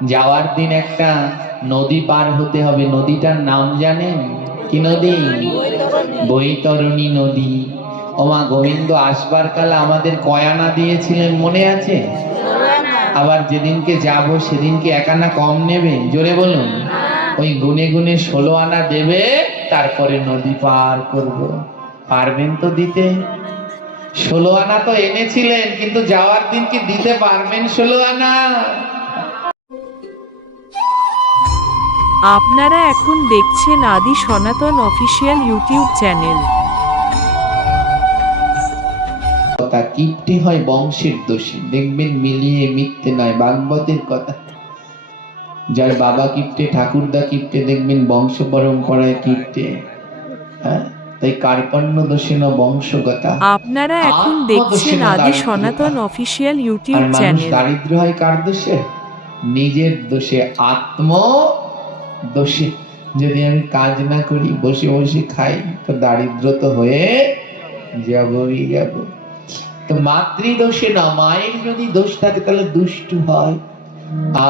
যাওয়ার দিন একটা নদী পার হতে হবে। নদীটার নাম জানেন? কি নদী? বৈতরণী নদী। ওমা গোবিন্দ আসবার কালে আমাদের কয়ানা দিয়েছিলেন, মনে আছে? আবার যেদিনকে যাব সেদিনকে এক আনা কম নেবে? জোরে বলুন। ওই গুনে গুনে 16 আনা দেবে, তারপরে নদী পার করব। পারবেন তো দিতে? 16 আনা তো এনেছিলেন, কিন্তু যাওয়ার দিন কি দিতে পারবেন 16 আনা? আপনারা এখন দেখছেন আদি সনাতন অফিসিয়াল ইউটিউব চ্যানেল। কথা কিপ্টে হয় বংশের দোষী, দেখবেন মিলিয়ে মিথ্যে নয়, ভাগবতের কথা। যার বাবা কিপ্টে, ঠাকুরদা কিপ্টে, দেখবেন বংশ পরম্পরায় কিপ্টে। হ্যাঁ, তাই কার্পণ্য দোষে না বংশগতা, আপনারা এখন আত্মদোষে দেখছেন না আদি দারিদ্রতা। সনাতন অফিসিয়াল ইউটিউব আর মানুষ চ্যানেল। দারিদ্র হয় কার দোষে? নিজের দোষে, আত্ম দোষে। যদি আমি কাজ না করি, বসে বসে খাই, তো দারিদ্র তো হয়ে যাবই যাব। তো মাতৃদোষে না, মায়ের যদি দোষ থাকে তাহলে দুষ্টু হয়।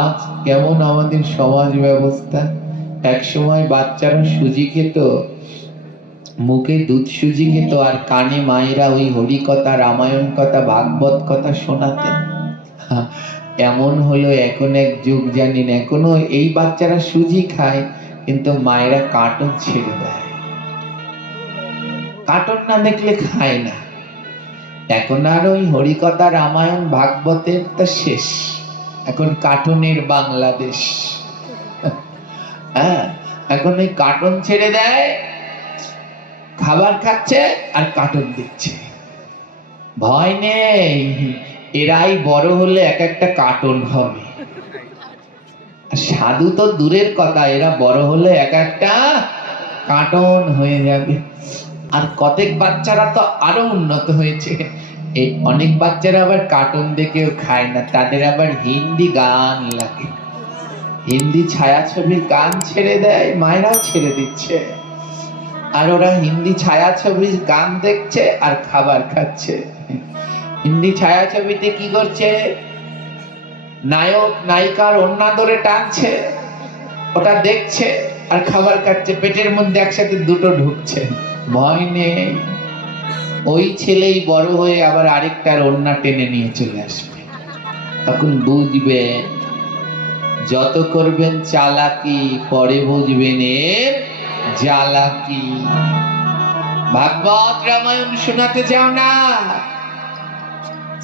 আজ কেমন আমাদের সমাজ ব্যবস্থা! এক সময় বাচ্চারা সুজি খেত, মুখে দুধ সুজি খেত, আর কানে মায়েরা ওই হরি কথা, রামায়ণ কথা, ভাগবত কথা শোনাতেন। এমন হলো এখন এক যুগ, জানেন, এখনো এই বাচ্চারা সুজি খায়, কিন্তু মায়েরা কার্টুন ছেড়ে দেয়। কার্টুন না দেখলে খায় না। এখন আর ওই হরিকথা, রামায়ণ, ভাগবতের তো শেষ। এখন কার্টুনের বাংলাদেশ। হ্যাঁ, এখন ওই কার্টুন ছেড়ে দেয়, খাবার খাচ্ছে আর কার্টুন দেখছে। ভয় নেই, এরাই বড় হলে এক একটা কার্টুন হবে। সাধু তো দূরের কথা, এরা বড় হলে এক একটা কার্টুন হয়ে যাবে। আর কতক বাচ্চারা তো আরো উন্নত হয়েছে। এই অনেক বাচ্চারা আবার কার্টুন দেখেও খায় না, তাদের আবার হিন্দি গান লাগে। হিন্দি ছায়াছবির গান ছেড়ে দেয়, মায়েরাও ছেড়ে দিচ্ছে। আর ওরা হিন্দি ছায়াছবির গান দেখছে আর খাবার খাচ্ছে। হিন্দি ছায়াছবিতে কি করছে? নায়ক নায়িকার ওড়না ধরে টানছে, ওটা দেখছে আর খাবার খাচ্ছে, পেটের মধ্যে একসাথে দুটো ঢুকছে। ভয় নেই, ওই ছেলেই বড় হয়ে আবার আরেকটার ওড়না টেনে নিয়ে চলে আসবে। তখন বুঝবেন, যত করবেন চালাকি, পরে বুঝবেন এর জ্বালাকি। ভাগবত রামায়ণ শোনাতে চাও না,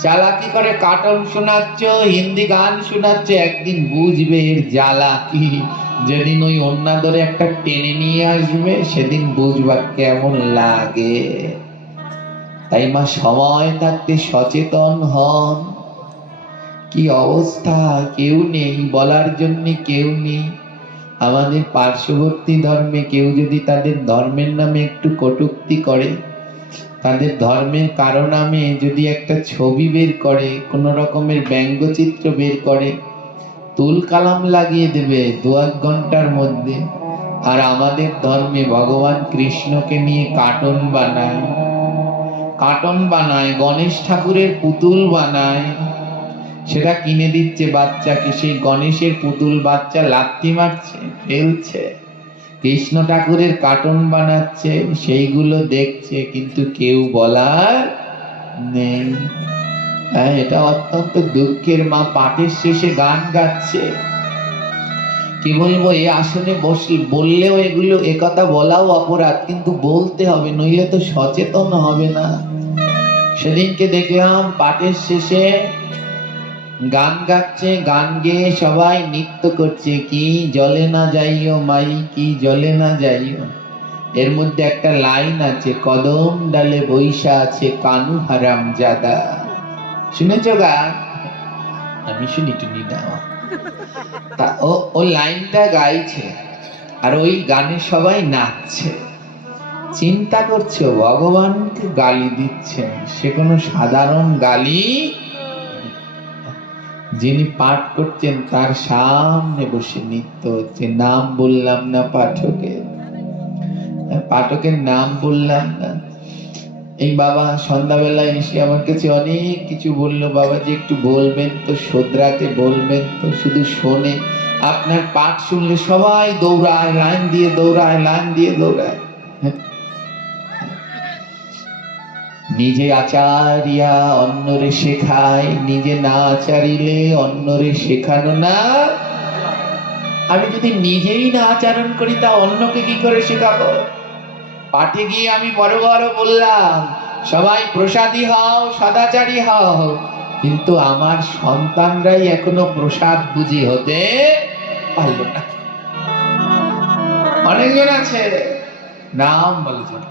চালাকি করে কার্টুন শোনাচ্ছ, হিন্দি গান শোনাচ্ছ, একদিন বুঝবে এর জ্বালাকি। যেদিন ওই ওড়না ধরে একটা টেনে নিয়ে আসবে, সেদিন বুঝবা কেমন লাগে। তাই মা, সময় থাকতে সচেতন হন। কি অবস্থা, কেউ নেই বলার জন্য, কেউ নেই। আমাদের পার্শ্ববর্তী ধর্মে কেউ যদি তাদের ধর্মের নামে একটু কটূক্তি করে, তাদের ধর্মের কারো নামে যদি একটা ছবি বের করে, কোন রকমের ব্যঙ্গচিত্র বের করে, তুল কালাম লাগিয়ে দেবে 2-1 ঘন্টার মধ্যে। আর আমাদের ধর্মে ভগবান কৃষ্ণকে নিয়ে কার্টুন বানায়, কার্টুন বানায়, গণেশ ঠাকুরের পুতুল বানায়, সেটা কিনে দিচ্ছে বাচ্চাকে। সেই গণেশের পুতুল বাচ্চা লাথি মারছে, ফেলছে। কৃষ্ণ ঠাকুরের কার্টুন বানাচ্ছে, সেইগুলো দেখছে, কিন্তু কেউ বলার নেই। এটা অত্যন্ত দুঃখের। মা পাঠের শেষে গান গাচ্ছে। কি বলবো, এই আসনে বসলে বললেও এগুলো, একথা বলাও অপরাধ, কিন্তু বলতে হবে, নইলে তো সচেতন হবে না। সেদিনকে দেখলাম পাঠের শেষে গান গাচ্ছে, গান গেয়ে সবাই নৃত্য করছে। কি জলে না যাইও মাই, কি জলে না যাইও। এর মধ্যে একটা লাইন আছে, কদম ডালে বৈশা আছে কানু হারাম জাদা। শুনেছ গান? আমি শুনি টুনি না। তা ও লাইনটা গাইছে, আর ওই গানে সবাই নাচছে। চিন্তা করছো, ভগবানকে গালি দিচ্ছেন, সে কোনো সাধারণ গালি। যিনি পাঠ করছেন তার সামনে বসে নৃত্য হচ্ছে। নাম বললাম না পাঠকের, পাঠকের নাম বললাম না। এই বাবা সন্ধ্যাবেলায় এসে আমার কাছে অনেক কিছু বললো, বাবা যে একটু বলবেন তো, শোধরাতে বলবেন তো। শুধু শোনে, আপনার পাঠ শুনলে সবাই দৌড়ায়, লাইন দিয়ে দৌড়ায়, লাইন দিয়ে দৌড়ায়। নিজে আচারিয়া অন্যরে শেখায়, নিজে না আচারিলে অন্যরে শেখানো না। আমি যদি নিজেই না আচরণ করি তা অন্যকে কি করে শেখাবো? পাঠে গিয়ে আমি বড় বড় বললাম সবাই প্রসাদী হও, সদাচারী হও, কিন্তু আমার সন্তানরাই এখনো প্রসাদ বুঝি হতে পারল না। অনেকজন আছে, নাম বলেছেন,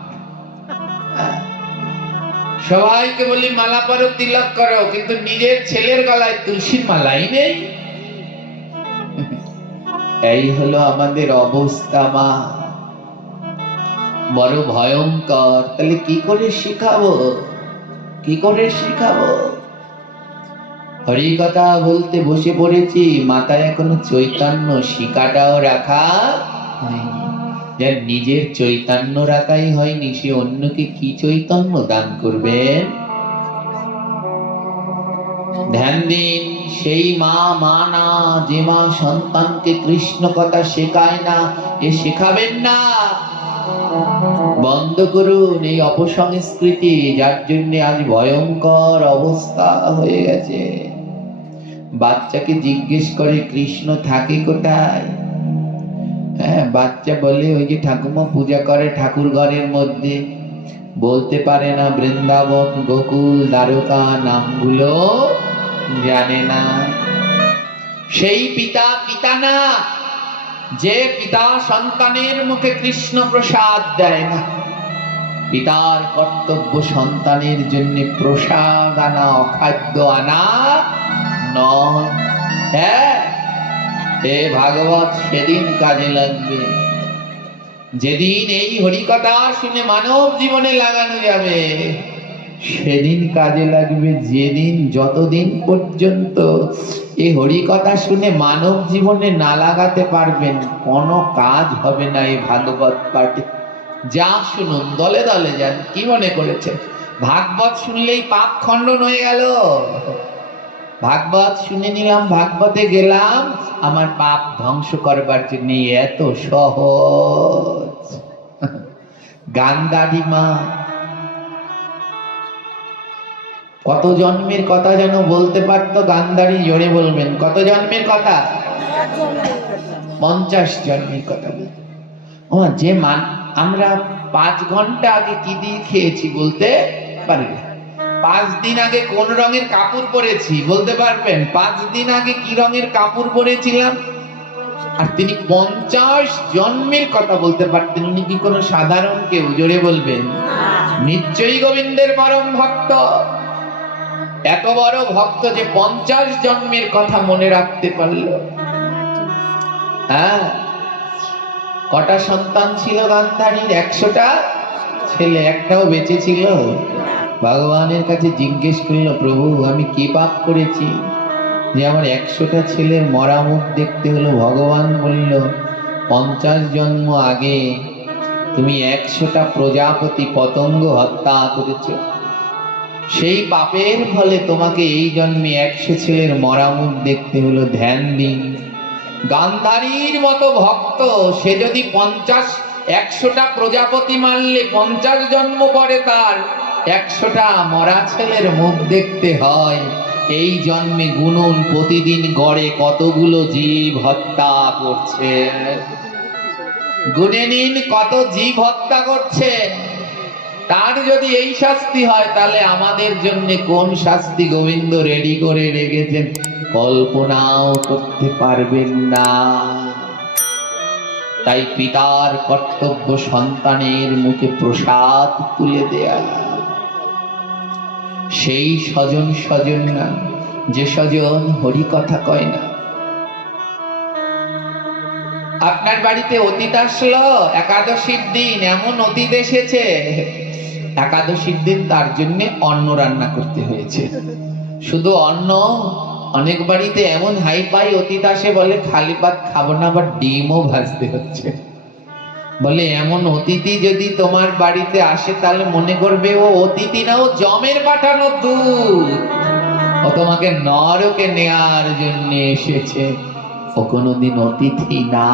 সবাইকে বলি মালা পরো, তিলক করো, কিন্তু নিজের ছেলের গলায় তুলসীর মালাই নেই। এই হলো আমাদের অবস্থা মা, বড় ভয়ঙ্কর। তাহলে কি করে শিখাবো, কি করে শিখাবো? হরি কথা বলতে বসে পড়েছি, মাথায় এখনো চৈতন্য শিকাটাও রাখা হয়নি। যার নিজের চৈতন্য রাখাই হয়নি, সে অন্যকে কি চৈতন্য দান করবেন? ধ্যান দিন, সেই মা না, যে মা সন্তানকে কৃষ্ণ কথা শেখায় না, এ শেখাবেন না। বন্ধ করুন এই অপসংস্কৃতি, যার জন্য আজ ভয়ঙ্কর অবস্থা হয়ে গেছে। বাচ্চাকে জিজ্ঞেস করে কৃষ্ণ থাকে কোথায়? হ্যাঁ, বাচ্চা বলে ওই যে ঠাকুমা পূজা করে ঠাকুর ঘরের মধ্যে। বলতে পারে না বৃন্দাবন, গোকুল, দ্বারকা নামগুলো জানে না। সেই পিতা পিতা না, যে পিতা সন্তানের মুখে কৃষ্ণ প্রসাদ দেয় না। পিতার কর্তব্য সন্তানের জন্য প্রসাদ আনা, অখাদ্য আনা নয়। হ্যাঁ, এ ভাগবত সেদিন কাজে লাগবে যেদিন এই হরিকথা শুনে মানব জীবনে লাগানো যাবে। সেদিন কাজে লাগবে যেদিন, যতদিন পর্যন্ত এই হরিকথা শুনে মানব জীবনে না লাগাতে পারবেন, কোনো কাজ হবে না এই ভাগবত পাঠে। যা শুনুন, দলে দলে যান। কি মনে করেছে ভাগবত শুনলেই পাপ খণ্ডন হয়ে গেল? ভাগবত শুনে নিলাম, ভাগবতে গেলাম, আমার পাপ ধ্বংস করবার জন্য এত সহজ। গান্ধারী মা কত জন্মের কথা যেন বলতে পারতো গান্ধারী? জোরে বলবেন, কত জন্মের কথা? 50 জন্মের কথা বলতে। ও যে মান, আমরা 5 ঘন্টা আগে কি দিয়ে খেয়েছি বলতে পারবে? 5 দিন আগে কোন রঙের কাপড় পরেছি বলতে পারবেন? 5 দিন আগে কি রঙের কাপড় পরেছিলাম? আর তিনি 50 জন্মের কথা বলতে পারতেন। উনি কি কোনো সাধারণ কেউ? জোরে বলবেন। নিশ্চয়ই গোবিন্দের পরম ভক্ত। এত বড় ভক্ত যে 50 জন্মের কথা মনে রাখতে পারল। হ্যাঁ, কটা সন্তান ছিল গান্ধারীর? 100টা ছেলে, একটাও বেঁচে ছিল? ভগবানের কাছে জিজ্ঞেস করলো, প্রভু আমি কি পাপ করেছি যে আমার 100টা ছেলের মরা মুখ দেখতে হলো? ভগবান বলল, 50 জন্ম আগে তুমি 100টা প্রজাপতি পতঙ্গ হত্যা করেছ। সেই পাপের ফলে তোমাকে এই জন্মে 100 ছেলের মরা মুখ দেখতে হলো। ধ্যান দিন, গান্ধারীর মতো ভক্ত সে যদি 100টা প্রজাপতি মারলে 50 জন্ম পরে তার 100টা মরা ছেলের মুখ দেখতে হয়। এই জন্মে গুনুন প্রতিদিন গড়ে কতগুলো জীব হত্যা করছে। গুনে নিন কত জীব হত্যা করছে। তার যদি এই শাস্তি হয়, তাহলে আমাদের জন্য কোন শাস্তি গোবিন্দ রেডি করে রেখেছেন কল্পনাও করতে পারবেন না। তাই পিতার কর্তব্য সন্তানের মুখে প্রসাদ তুলে দেয়া। সেই স্বজন স্বজন না, যে স্বজন হরি কথা কয় না। আপনার বাড়িতে অতীত আসলো একাদশীর দিন, এমন অতীত এসেছে একাদশীর দিন তার জন্য অন্ন রান্না করতে হয়েছে। শুধু অন্ন, অনেক বাড়িতে এমন হাই পাই অতীত আসে, বলে খালি ভাত খাবো না, আবার ডিমও ভাজতে হচ্ছে। বলে এমন অতিথি যদি তোমার বাড়িতে আসে তাহলে মনে করবে ও অতিথি না, ও জমের পাঠানো দূত, ও তোমাকে নরকে নেয়ার জন্য এসেছে, ও কোনোদিন অতিথি না।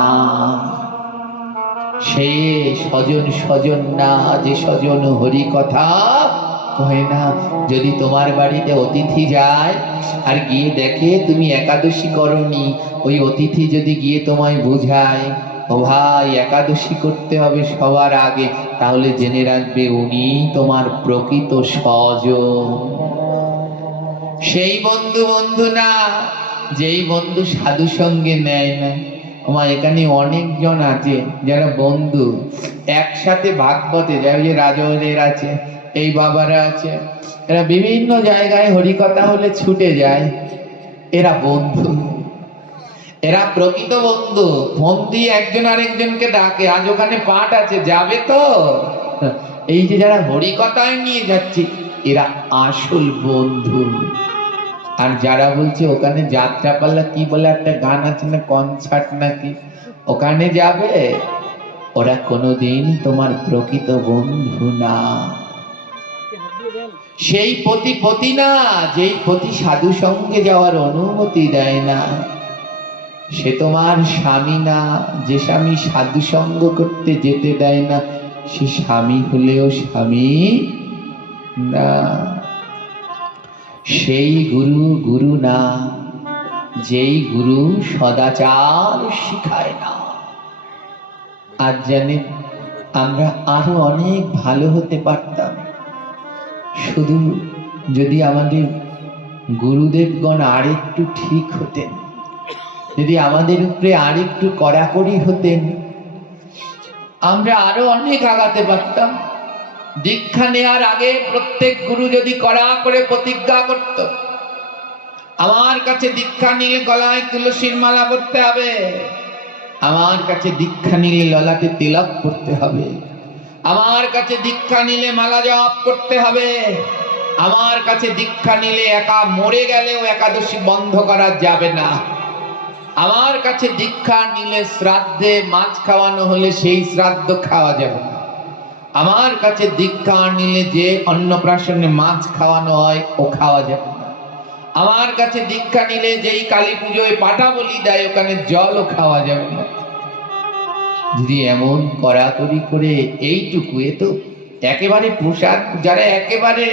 সে স্বজন স্বজন না, যে স্বজন হরি কথা কয় না। যদি তোমার বাড়িতে অতিথি যায় আর গিয়ে দেখে তুমি একাদশী করনি, ওই অতিথি যদি গিয়ে তোমায় বোঝায় ও ভাই একাদশী করতে হবে সবার আগে, তাহলে জেনে রাখবে উনি তোমার প্রকৃত স্বজন। সেই বন্ধু বন্ধু না, যেই বন্ধু সাধু সঙ্গে নেয় না। আমার এখানে অনেকজন আছে যারা বন্ধু, একসাথে ভাগবতে যায়, ওই যে রাজনের আছে, এই বাবারা আছে, এরা বিভিন্ন জায়গায় হরিকথা হলে ছুটে যায়, এরা বন্ধু, এরা প্রকৃত বন্ধু। ফোন দিয়ে একজন আরেকজনকে ডাকে, আজ ওখানে পাঠ আছে যাবে তো? এই যে যারা হরিকথায় নিয়ে যাচ্ছে এরা আসল বন্ধু। আর যারা বলছে ওখানে যাত্রা পাল্লা কি বলে একটা গান আছে না, কনসার্ট নাকি, ওখানে যাবে, ওরা কোনোদিন তোমার প্রকৃত বন্ধু না। সেই পতি না, যেই পতি সাধু সঙ্গে যাওয়ার অনুমতি দেয় না, সে তোমার স্বামী না। যে স্বামী সাধু সঙ্গ করতে যেতে দেয় না, সে স্বামী হলেও স্বামী না। সেই গুরু গুরু না, যেই গুরু সদাচার শিখায় না। আজ জানেন আমরা আরো অনেক ভালো হতে পারতাম, শুধু যদি আমাদের গুরুদেবগণ আরেকটু ঠিক হতেন, যদি আমাদের উপরে আরেকটু কড়াকড়ি হতেন, আমরা আরো অনেক আগাতে পারতাম। দীক্ষা নেওয়ার আগে প্রত্যেক গুরু যদি কড়া করে প্রতিজ্ঞা করত, আমার কাছে দীক্ষা নিলে গলায় তুলসীর মালা পরতে হবে, আমার কাছে দীক্ষা নিলে ললাটে তিলক পরতে হবে, আমার কাছে দীক্ষা নিলে মালা জপ করতে হবে, আমার কাছে দীক্ষা নিলে একা মরে গেলেও একাদশী বন্ধ করা যাবে না, আমার কাছে দীক্ষা নিলে শ্রাদ্ধে মাছ খাওয়ানো হলে সেই শ্রাদ্ধ খাওয়া যাবে না, আমার কাছে দীক্ষা নিলে যে অন্নপ্রাশনে মাছ খাওয়ানো হয় ও খাওয়া যাবে না, আমার কাছে দীক্ষা নিলে যেই কালী পুজোয় পাটা বলি দেয় ওখানে জলও খাওয়া যাবে না। যদি এমন কড়াকড়ি করে এইটুকু, এ তো একেবারে প্রসাদ, যারা একেবারে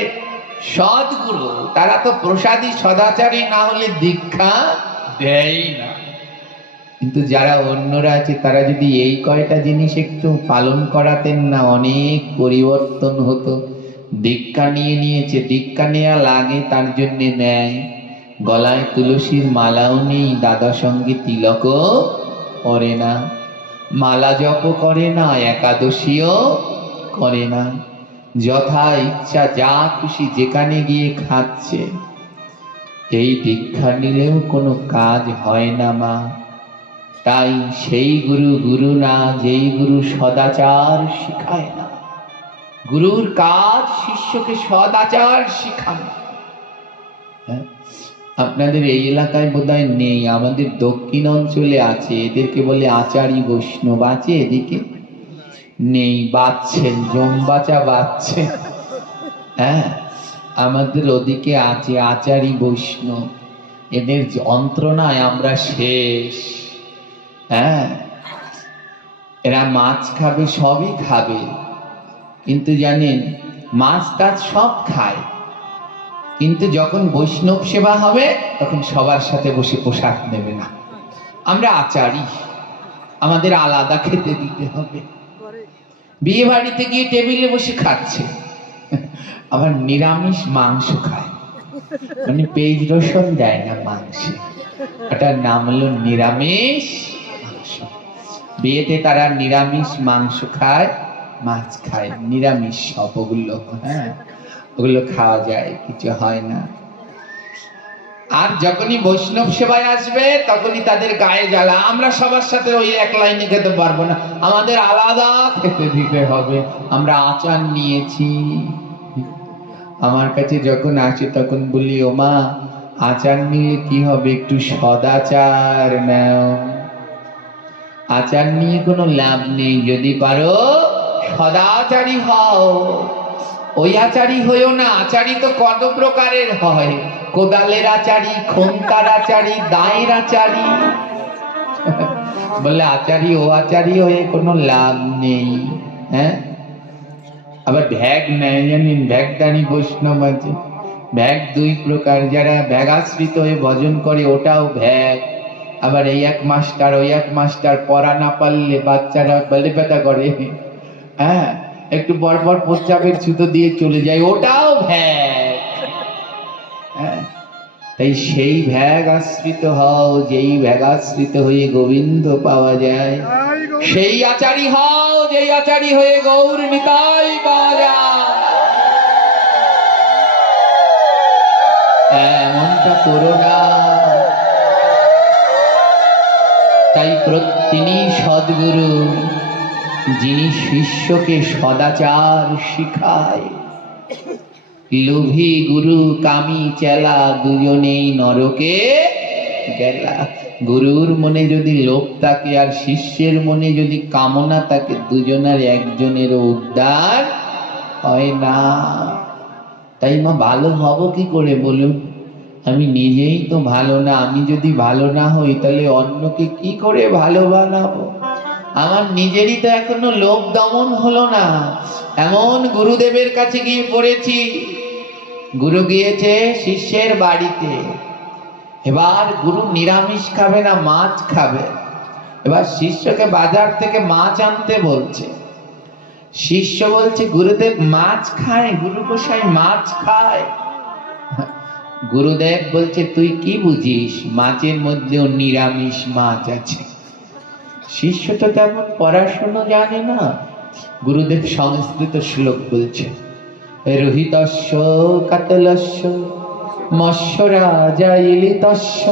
সদ্গুরু তারা তো প্রসাদী সদাচারী না হলে দীক্ষা দেয় না। কিন্তু যারা অন্যরা আছে তারা যদি এই কয়টা জিনিস একটু পালন করাতেন না, অনেক পরিবর্তন হতো। দীক্ষা নিয়েছে, দীক্ষা নেওয়া লাগে তার জন্য নেয়, গলায় তুলসীর মালাও নেই, দাদা সঙ্গে তিলকও করে না, মালা জপ করে না, একাদশীও করে না, যথা ইচ্ছা যা খুশি যেখানে গিয়ে খাচ্ছে। এই দীক্ষা নিলেও কোনো কাজ হয় না মা। তাই সেই গুরু গুরু না, যেই গুরু সদাচার শিখায় না। গুরুর কাজ শিষ্যকে সদাচার শিখানো। আপনাদের এই এলাকায় বোধহয় নেই, আমাদের দক্ষিণ অঞ্চলে আছে, এদেরকে বলে আচারী বৈষ্ণব। আছে এদিকে? নেই, বাঁচছেন, জমবাচা বাঁচছে। হ্যাঁ, আমাদের ওদিকে আছে আচারী বৈষ্ণব। এদের যন্ত্রণায় আমরা শেষ। হ্যাঁ, এরা মাছ খাবে, সবই খাবে, কিন্তু জানেন মাছ টাছ সব খায়, কিন্তু যখন বৈষ্ণব সেবা হবে তখন সবার সাথে বসে প্রসাদ নেবে না। আমরা আচারী, আমাদের আলাদা খেতে দিতে হবে। বিয়ে বাড়িতে গিয়ে টেবিলে বসে খাচ্ছে, আবার নিরামিষ মাংস খায়, মানে পেঁয়াজ রসুন দেয় না মাংসে, ওটার নাম হলো নিরামিষ মাংস। বিয়েতে তারা নিরামিষ মাংস খায়, মাছ খায়, নিরামিষ সব ওগুলো। হ্যাঁ, ওগুলো খাওয়া যায়, কিছু হয় না। আর যখনই বৈষ্ণব সেবায় আসবে তখনই তাদের গায়ে জ্বালা, আমরা সবার সাথে ওই এক লাইনে খেতে পারবো না, আমাদের আলাদা খেতে দিতে হবে। আমরা আচার নিয়েছি, আমার কাছে যখন আসে তখন বলি, ও মা আচার নিলে কি হবে, একটু সদাচার নাও। আচার নিয়ে কোনো লাভ নেই। যদি পারো সদাচারী হও। ওই আচারী হইও না। আচারী তো কত প্রকারের হয়। কোদালের আচারী, খন্তার আচারী, দায়ের আচারী। বলে আচারী ও আচারী হয়ে কোনো লাভ নেই। হ্যাঁ, আবার ভ্যাগ নেয় জানেন? ভ্যাগদানি বৈষ্ণব আছে। ভ্যাগ দুই প্রকার, যারা ভ্যাগাশ্রিত হয়ে ভজন করে ওটাও ভ্যাগ। আবার এই এক মাস্টার ওই এক মাস্টার, পড়া না পারলে বাচ্চারা বেলে পেতা করে, হ্যাঁ, একটু পর পর প্রস্রাবের ছুতো দিয়ে চলে যায়, ওটাও ভ্যাগ। হ্যাঁ, তাই সেই ভ্যাগ আশ্রিত হও, যেই ভ্যাগাশ্রিত হয়ে গোবিন্দ পাওয়া যায়। সেই আচারী হও, যেই আচারী হয়ে গৌর নিতাই পাওয়া যায়। এমনটা করো না। তাই তিনি সদ্গুরু, যিনি শিষ্যকে সদাচার শিখায়। লোভী গুরু কামী চেলা, দুজনেই নরকে গেলা। গুরুর মনে যদি লোভ থাকে আর শিষ্যের মনে যদি কামনা থাকে, দুজনের একজনেরও উদ্ধার হয় না। তাই মা ভালো হব কি করে বলুন? আমি নিজেই তো ভালো না। আমি যদি ভালো না হই তাহলে অন্যকে কি করে ভালো বানাবো? আমার নিজেরই তো এখনো লোভ দমন হলো না। এমন গুরুদেবের কাছে গিয়ে পড়েছি। গুরু গিয়েছে শিষ্যের বাড়িতে। এবার গুরু নিরামিষ খাবে না, মাছ খাবে। এবার শিষ্যকে বাজার থেকে মাছ আনতে বলছে। শিষ্য বলছে গুরুদেব মাছ খায়, গুরু গোসাই মাছ খায়। গুরুদেব বলছে তুই কি বুঝিস, মাছের মধ্যেও নিরামিষ মাছ আছে। শিষ্য তো তেমন পড়াশোনা জানে না। গুরুদেব সংস্কৃত শ্লোক বলছে, রোহিতস্য কাতলস্য মৎস্য রাজা ইলিতস্য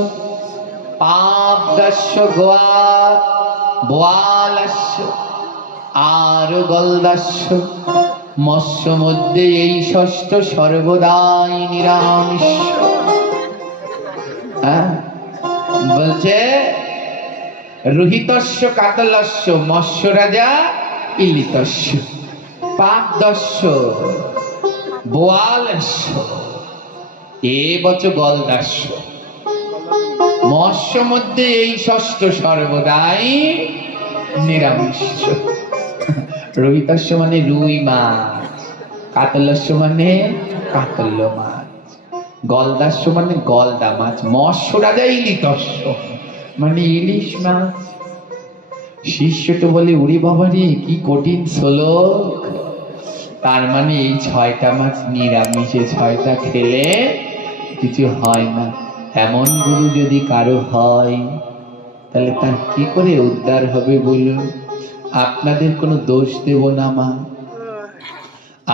পাবদস্য বোয়ালস্য আর গলদাস্য মৎস্য মধ্যে এই ষষ্ঠ সর্বদাই নিরামিষ। বলছে রোহিতস্য কাতলস্য মৎস্য রাজা ইলিতস্য পাবদস্য বোয়ালস্য এবচ গলদাস্য। মৎস্য মধ্যে এই ষষ্ঠ সর্বদাই নিরামিষ। রোহিতস্য মানে রুই মাছ, কাতলস্য মানে কাতল মাছ, গলদাস্য মানে গলদা মাছ, মৎস্য রাজা ইলিতস্য মানে ইলিশ মাছ। শিষ্য তো বলে উড়ি বাবারি কি কঠিন শ্লোক। তার মানে এই 6টা মাছ নিরামিষে, 6টা খেলে কিছু হয় না। এমন গুরু যদি কারো হয় তাহলে তার কি করে উদ্ধার হবে বলুন? আপনাদের কোনো দোষ দেব না মা,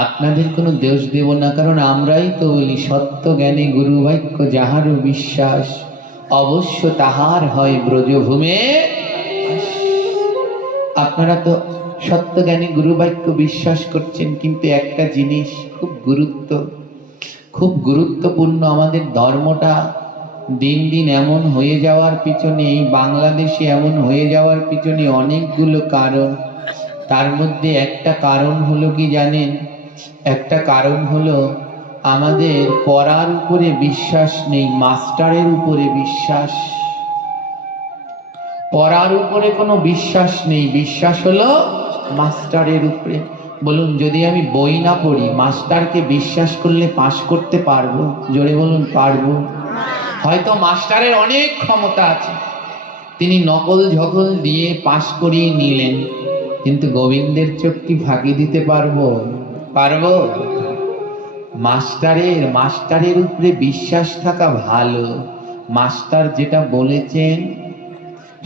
আপনাদের কোনো দোষ দেব না। কারণ আমরাই তো বলি সত্য জ্ঞানী গুরু বাক্য যাহারও বিশ্বাস, অবশ্য তাহার হয় ব্রজভূমে। আপনারা তো সত্য জ্ঞানী গুরু বাক্য বিশ্বাস করছেন, কিন্তু একটা জিনিস খুব গুরুত্বপূর্ণ, আমাদের ধর্মটা দিন দিন এমন হয়ে যাওয়ার পিছনে, এই বাংলাদেশে এমন হয়ে যাওয়ার পিছনে অনেকগুলো কারণ। তার মধ্যে একটা কারণ হলো কি জানেন? একটা কারণ হলো আমাদের পড়ার উপরে বিশ্বাস নেই, মাস্টারের উপরে বিশ্বাস। পড়ার উপরে কোনো বিশ্বাস নেই, বিশ্বাস হলো মাস্টারের উপরে। বলুন, যদি আমি বই না পড়ি, মাস্টারকে বিশ্বাস করলে পাস করতে পারবো? জোরে বলুন, পারবো? হয়তো মাস্টারের অনেক ক্ষমতা আছে, তিনি নকল ঝকল দিয়ে পাস করিয়ে নিলেন, কিন্তু গোবিন্দের চোখ কি ফাঁকি দিতে পারবো? পারবো? মাস্টারের উপরে বিশ্বাস থাকা ভালো। মাস্টার যেটা বলেছেন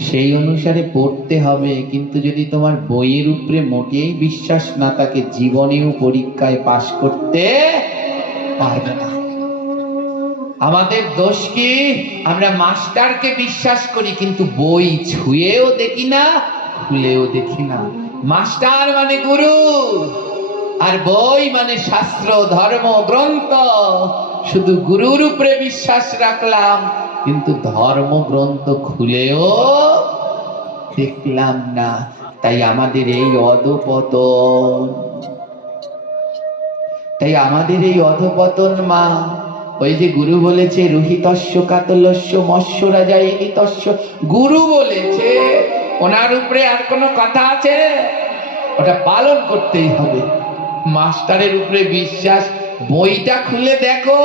সেই অনুসারে পড়তে হবে। কিন্তু যদি তোমার বইয়ের উপরে মোটেই বিশ্বাস না থাকে, জীবনেও পরীক্ষায় পাস করতে পারবে না। আমাদের দোষ কি? আমরা মাস্টারকে বিশ্বাস করি কিন্তু বই ছুঁয়েও দেখি না, খুলেও দেখি না। মাস্টার মানে গুরু, আর বই মানে শাস্ত্র, ধর্ম গ্রন্থ। শুধু গুরুর উপরে বিশ্বাস রাখলাম, কিন্তু ধর্মগ্রন্থ খুলেও দেখলাম না, তাই আমাদের এই অধপতন, তাই আমাদের এই অধপতন মা। ওই যে গুরু বলেছে রুহিতস্য কাতলস্য মৎস্য রাজা ইনিতস্য, গুরু বলেছে, ওনার উপরে আর কোনো কথা আছে? ওটা পালন করতেই হবে। মাস্টারের উপরে বিশ্বাস, বইটা খুলে দেখো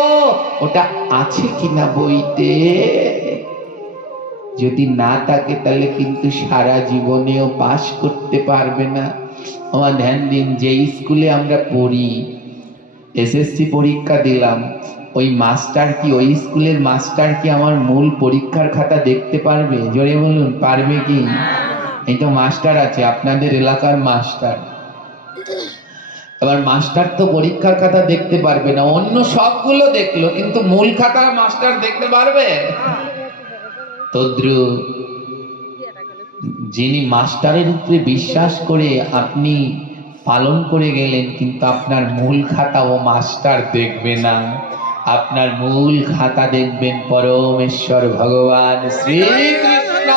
ওটা আছে কিনা বইতে। যদি না থাকে তাহলে কিন্তু সারা জীবনেও পাস করতে পারবে না। আমার ধ্যান দিন, যে স্কুলে আমরা পড়ি, এসএসসি পরীক্ষা দিলাম, ওই মাস্টার কি, ওই স্কুলের মাস্টার কি আমার মূল পরীক্ষার খাতা দেখতে পারবে? জোরে বলুন, পারবে কি? এই তো মাস্টার আছে, আপনাদের এলাকার মাস্টার। এবার মাস্টার তো পরীক্ষার খাতা দেখতে পারবে না, অন্য সবগুলো দেখলো, কিন্তু মূল খাতা মাস্টার দেখতে পারবে? তদ্রু যিনি মাস্টারের উপরে বিশ্বাস করে আপনি পালন করে গেলেন, কিন্তু আপনার মূল খাতা ও মাস্টার দেখবে না, আপনার মূল খাতা দেখবেন পরমেশ্বর ভগবান শ্রীকৃষ্ণ।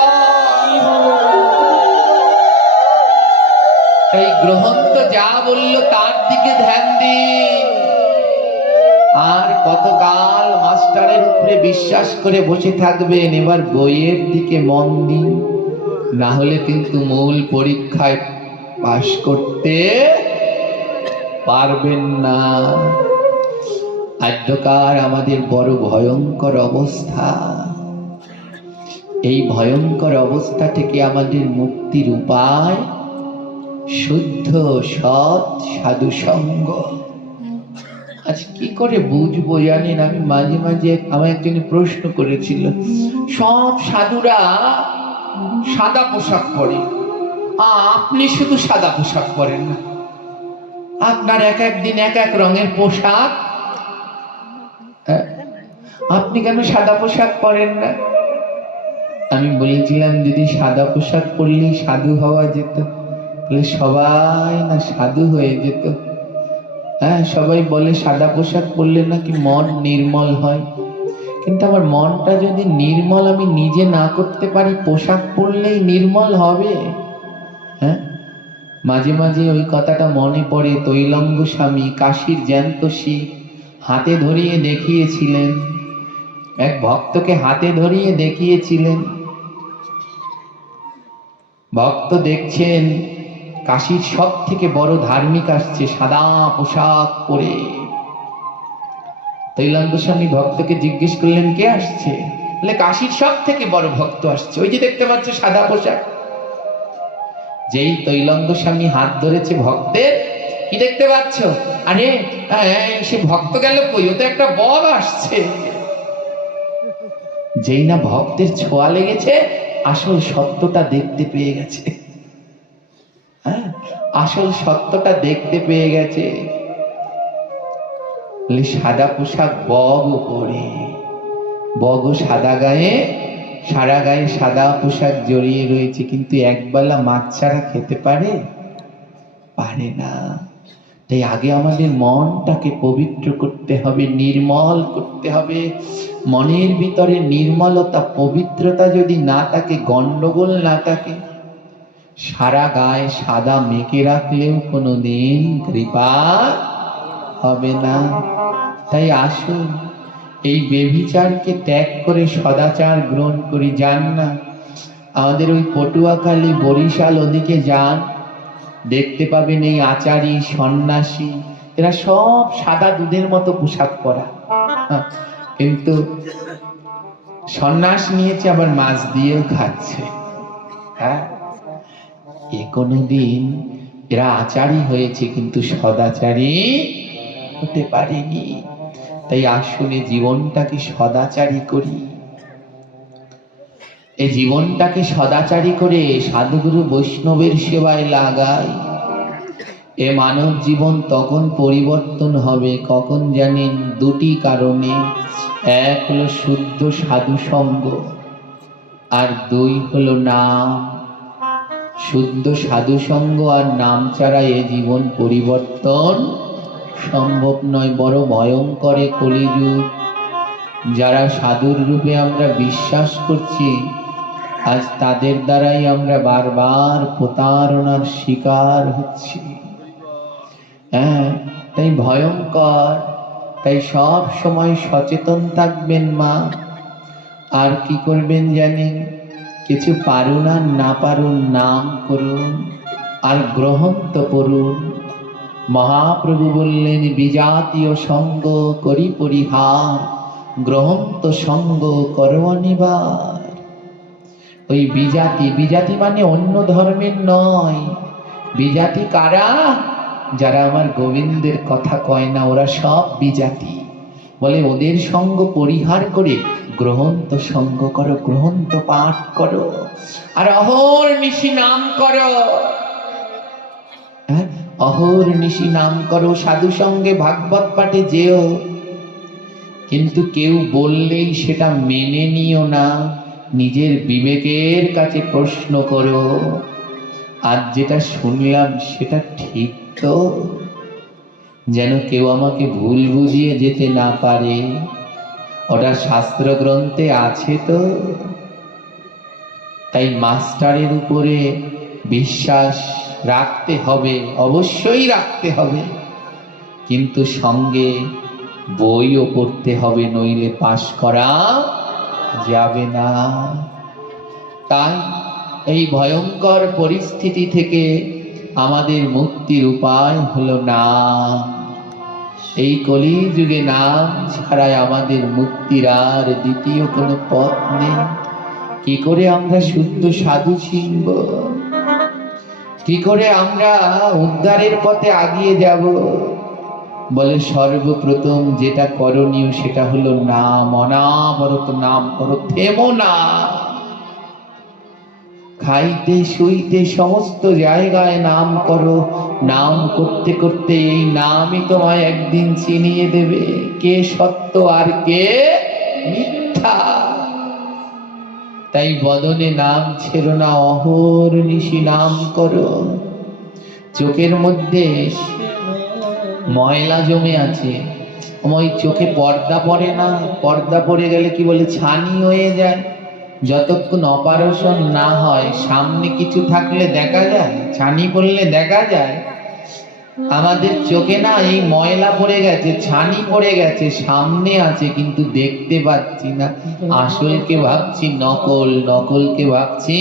তাই গ্রহণ যা বললো তার দিকে ধ্যান দিন। আর কতকাল মাস্টারের উপরে বিশ্বাস করে বসে থাকবেন? এবার বইয়ের দিকে মন দিন, না হলে কিন্তু মূল পরীক্ষায় পাশ করতে পারবেন না। আদ্যকার আমাদের বড় ভয়ঙ্কর অবস্থা। এই ভয়ঙ্কর অবস্থা থেকে আমাদের মুক্তির উপায় শুদ্ধ সৎ সাধু সঙ্গ। আজ কি করে বুঝবো জানেন? আমি মাঝে মাঝে আমার একজন প্রশ্ন করেছিল, সব সাধুরা সাদা পোশাক পরে, আপনি শুধু সাদা পোশাক পরেন না, আপনার এক এক দিন এক এক রঙের পোশাক, আপনি কেন সাদা পোশাক পরেন না? আমি বলেছিলাম যদি সাদা পোশাক পরলেই সাধু হওয়া যেত তাহলে সবাই না সাধু হয়ে যেত। হ্যাঁ, সবাই বলে সাদা পোশাক পরলে নাকি মন নির্মল হয়, কিন্তু আমার মনটা যদি নির্মল আমি নিজে না করতে পারি, পোশাক পরলেই নির্মল হবে? হ্যাঁ, মাঝে মাঝে ওই কথাটা মনে পড়ে। তৈলঙ্গ স্বামী কাশীর জ্যান্ত শিব হাতে ধরিয়ে দেখিয়েছিলেন, এক ভক্তকে হাতে ধরিয়ে দেখিয়েছিলেন। ভক্ত দেখছেন কাশীর সব থেকে বড় ধার্মিক আসছে সাদা পোশাক পরে। তৈলঙ্গ স্বামী ভক্তকে জিজ্ঞেস করলেন কে আসছে? বলে কাশীর সব থেকে বড় ভক্ত আসছে, ওই যে দেখতে পাচ্ছ সাদা পোশাক। যেই তৈলঙ্গ স্বামী হাত ধরেছে ভক্তের, কি দেখতে পাচ্ছ? আরে সে ভক্ত গেল কই, ও তো একটা বর আসছে। যেই না ভক্তের ছোঁয়া লেগেছে, আসল সত্যটা দেখতে পেয়ে গেছে। হ্যাঁ, আসল সত্যটা দেখতে পেয়ে গেছে। সাদা পোশাক বগ পরে, বগ সাদা গায়ে, সারা গায়ে সাদা পোশাক জড়িয়ে রয়েছে, কিন্তু একবেলা মাছ ছাড়া খেতে পারে? পারে না। তাই আগে আমাদের মনটাকে পবিত্র করতে হবে, নির্মল করতে হবে। মনের ভিতরে নির্মলতা পবিত্রতা যদি না থাকে, গন্ডগোল না থাকে, সারা গায়ে সাদা মেখে রাখলেও কোনোদিন কৃপা হবে না। তাই আসুন এই বেভিচারকে ত্যাগ করে সদাচার গ্রহণ করি। যান না আমাদের ওই পটুয়াখালী বরিশাল ওদিকে যান, দেখতে পাবেন এই আচারী সন্ন্যাসী এরা সব সাদা দুধের মতো পোশাক পরা, কিন্তু সন্ন্যাস নিয়েছে আবার মাছ দিয়েও খাচ্ছে। হ্যাঁ, এ কোনোদিন এরা আচারী হয়েছে কিন্তু সদাচারী হতে পারেনি। তাই আসলে জীবনটাকে সদাচারী করি, এই জীবনটাকে সদাচারী করে সাধুগুরু বৈষ্ণবের সেবায় লাগাই। এ মানব জীবন তখন পরিবর্তন হবে কখন জানেন? দুটি কারণে। এক হলো শুদ্ধ সাধু সঙ্গ, আর দুই হলো নাম। শুদ্ধ সাধু সঙ্গ আর নাম ছাড়া এ জীবন পরিবর্তন সম্ভব নয়। বড় ভয়ঙ্কর কলিযুগ। যারা সাধুর রূপে আমরা বিশ্বাস করছি, আজ তাদের দ্বারাই আমরা বারবার প্রতারণার শিকার হচ্ছি। হ্যাঁ, তাই ভয়ঙ্কর, তাই সব সময় সচেতন থাকবেন মা। আর কি করবেন জানেন? কিছু পারুন আর না পারুন, নাম করুন আর গ্রহণ তো করুন। মহাপ্রভু বললেন, বিজাতীয় সঙ্গ করি পরিহার, গ্রহণ তো সঙ্গ করো অনিবার। ওই বিজাতি, বিজাতি মানে অন্য ধর্মের নয়। বিজাতি কারা? যারা আমার গোবিন্দের কথা কয় না, ওরা সব বিজাতি। বলে ওদের সঙ্গ পরিহার করে গ্রহন্ত সঙ্গ করো, গ্রহন্ত পাঠ করো আর অহর্নিশি নাম করো। হ্যাঁ, অহর্নিশি নাম করো, সাধু সঙ্গে ভাগবত পাঠে যেও, কিন্তু কেউ বললেই সেটা মেনে নিও না, নিজের বিবেকের কাছে প্রশ্ন করো, আজ যেটা শুনলাম সেটা ঠিক তো? যেন কেউ আমাকে ভুল বুঝিয়ে যেতে না পারে, ওটা শাস্ত্র গ্রন্থে আছে তো? তাই মাস্টারের উপরে বিশ্বাস রাখতে হবে, অবশ্যই রাখতে হবে, কিন্তু সঙ্গে বইও পড়তে হবে, নইলে পাশ করা যাবে না। তাই এই ভয়ঙ্কর পরিস্থিতি থেকে আমাদের মুক্তির উপায় হলো নাম। এই কলিযুগে নাম ছাড়া আমাদের মুক্তির আর দ্বিতীয় কোনো পথ নেই। কি করে আমরা শুদ্ধ সাধু চিনব? কি করে আমরা উদ্ধারের পথে আগিয়ে যাব? বলে সর্বপ্রথম যেটা করণীয় সেটা হলো নাম। অনাবরত নাম করো, থেমো না। খাইতে শুইতে সমস্ত জায়গায় নাম করো। নাম করতে করতে এই নামই তোমায় একদিন চিনিয়ে দেবে কে সত্য আর কে মিথ্যা। তাই বদনে নাম ছেড়ো না, অহর্নিশি নাম করো। চোখের মধ্যে ময়লা জমে আছে, ওই চোখে পর্দা পড়ে না, পর্দা পড়ে গেলে কি বলে ছানি হয়ে যায়। যতক্ষণ অপারেশন না হয় সামনে কিছু থাকলে দেখা যায়, ছানি পড়লে দেখা যায়। আমাদের চোখে না এই ময়লা পড়ে গেছে, ছানি পড়ে গেছে, সামনে আছে কিন্তু দেখতে পাচ্ছি না। আসলকে ভাবছি নকল, নকলকে ভাবছি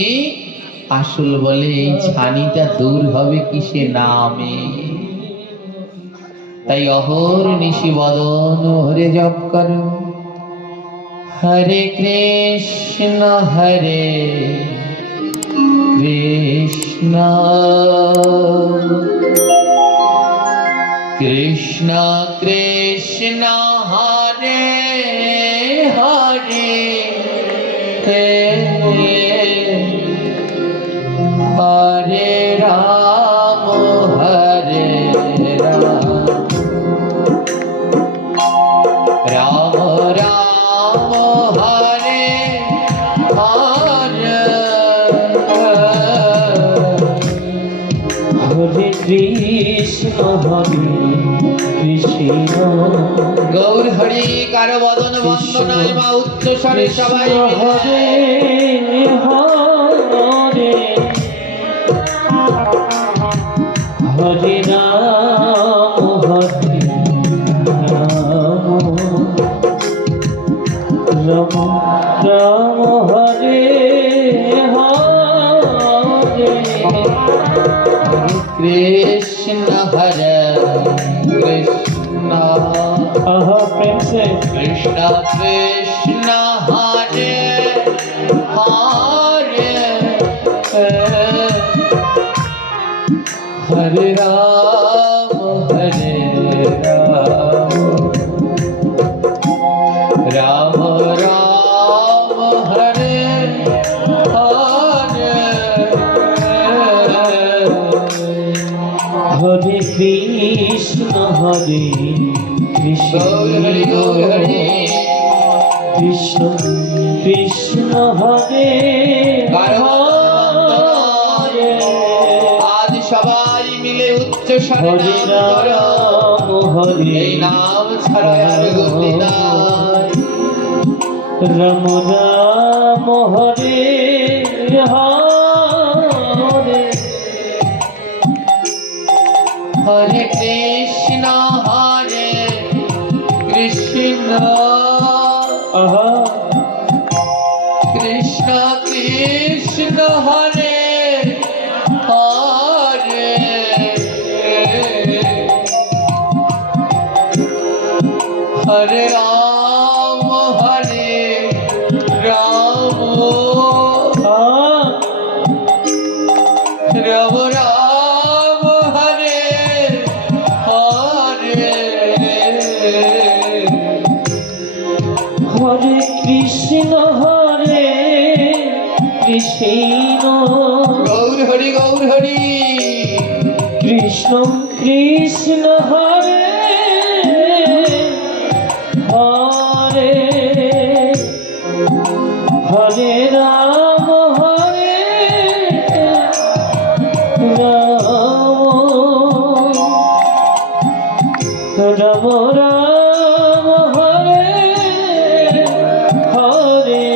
আসল। বলে এই ছানিটা দূর হবে কিসে? নামে। তাই অহর্নিশি বদন ভরে জপ করো। হরে কৃষ্ণ হরে কৃষ্ণ কৃষ্ণ কৃষ্ণ হরে হরে হরে রাম হরে রাম রাম রাম হরে হরে হরে কৃষ্ণ হরে কৃষ্ণ। গৌর হরি কারো বদন বন্দনায় মা উচ্চ স্বরে সবাই হরে হরে হরে রাম হরে রাম রাম রাম হরে হরে কৃষ্ণ হরে কৃষ্ণ प्रेम से কৃষ্ণ কৃষ্ণ হরে হরে হরে রাম হরে রাম রাম রাম হরে হরে हरे कृष्ण हरे कृष्ण গৌর হরি कृष्ण कृष्ण हरे हरे আজ সবাই মিলে উচ্চ স্বরে हरे নাম করো। राम हरे এই নাম ছাড়া আর গতি নাই। राम राम हरे হরে কৃষ্ণ আহা কৃষ্ণ কৃষ্ণ হরে হরে হরে রাম রাম রাম হরে হরে হরে কৃষ্ণ গৌর হরি কৃষ্ণ কৃষ্ণ হরে হরে হরে রাম রাম রাম হরে হরে।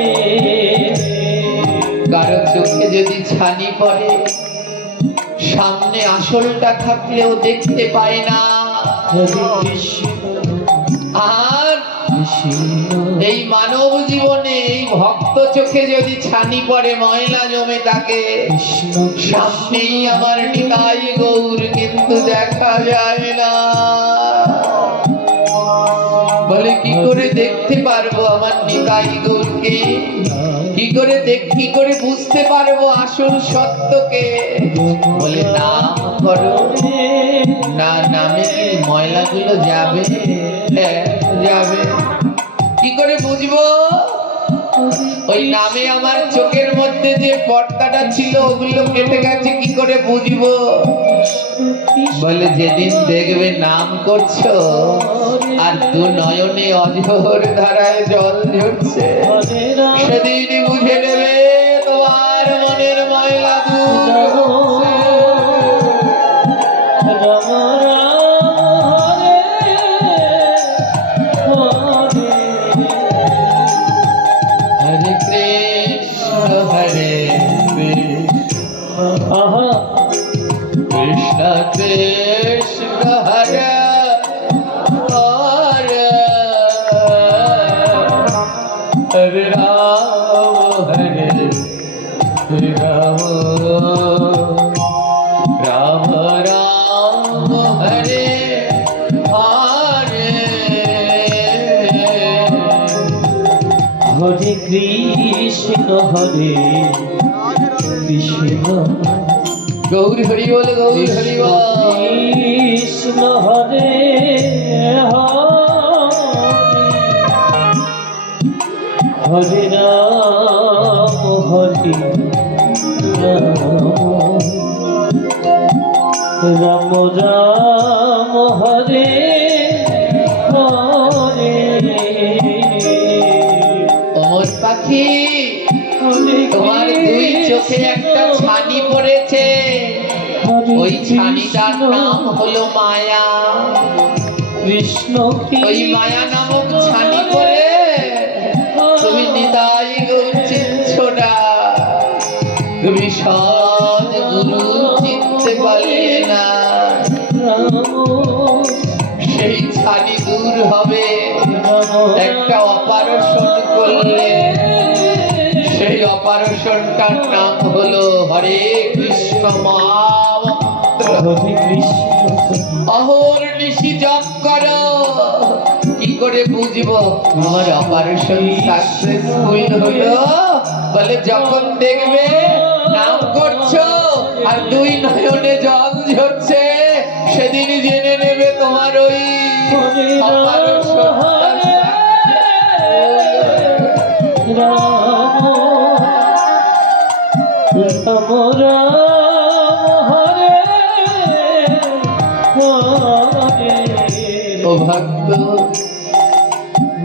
কারো চোখে যদি ছানি পড়ে সামনে আসলটা থাকলেও দেখতে পায় না, হরে কৃষ্ণ আর কৃষ্ণ এই মানব জীবনে এই ভক্ত চোখে যদি ছানি পড়ে ময়লা জমে থাকে, কৃষ্ণ সামনেই আমার নিতাই গৌর কিন্তু দেখা যায় না। বলে কি করে দেখতে পারবো আমার নিতাই গৌরকে, কি করে বুঝতে পারবো আসল সত্যকে? বলে নাম করো, না নামে কি ময়লাগুলো যাবে? হ্যাঁ, যাবে। কি করে বুঝবো? ওই নামে আমার চোখের মধ্যে যে পর্দাটা ছিল ওগুলো কেটে গেছে, কি করে বুঝবো? বলে যেদিন দেখবে নাম করছো আর দু নয়নে অঝোর ধারায় জল ঝরছে, সেদিন বুঝে নেবে তোমার মনের ময়লা দূর হচ্ছে। হরে কৃষ্ণ আহা কৃষ্ণ কৃষ্ণ হরে হরে হরে রাম রাম রাম হরে হরে হরে কৃষ্ণ গৌর হরি বল, গৌর হরি বল। কৃষ্ণ হরে হরে রাম রাম রাম হরে হরে। অমর পাখি, তোমার দুই চোখে একটা ছানি পড়েছে, ওই ছানিটার নাম হলো মায়া। কৃষ্ণ ওই মায়া নামক ছানি পড়ে তুমি নিতাই গৌর চিনছ না, তুমি সৎ গুরু চিনতে পারলে না। সেই ছানি দূর হবে একটা অপারেশন করলে, সেই অপারেশনটার নাম হলো হরে কৃষ্ণ মহামন্ত্র। হরে কৃষ্ণ অহর নিশি জপ করো। কি করে বুঝবো আমার অপারেশন সাকসেসফুল হলো? বলে যখন দেখবে নাম করছো আর দুই নয়নে জল ঝরছে, সেদিন জেনে নেবে তোমার ওই অপারেশন ও ভক্ত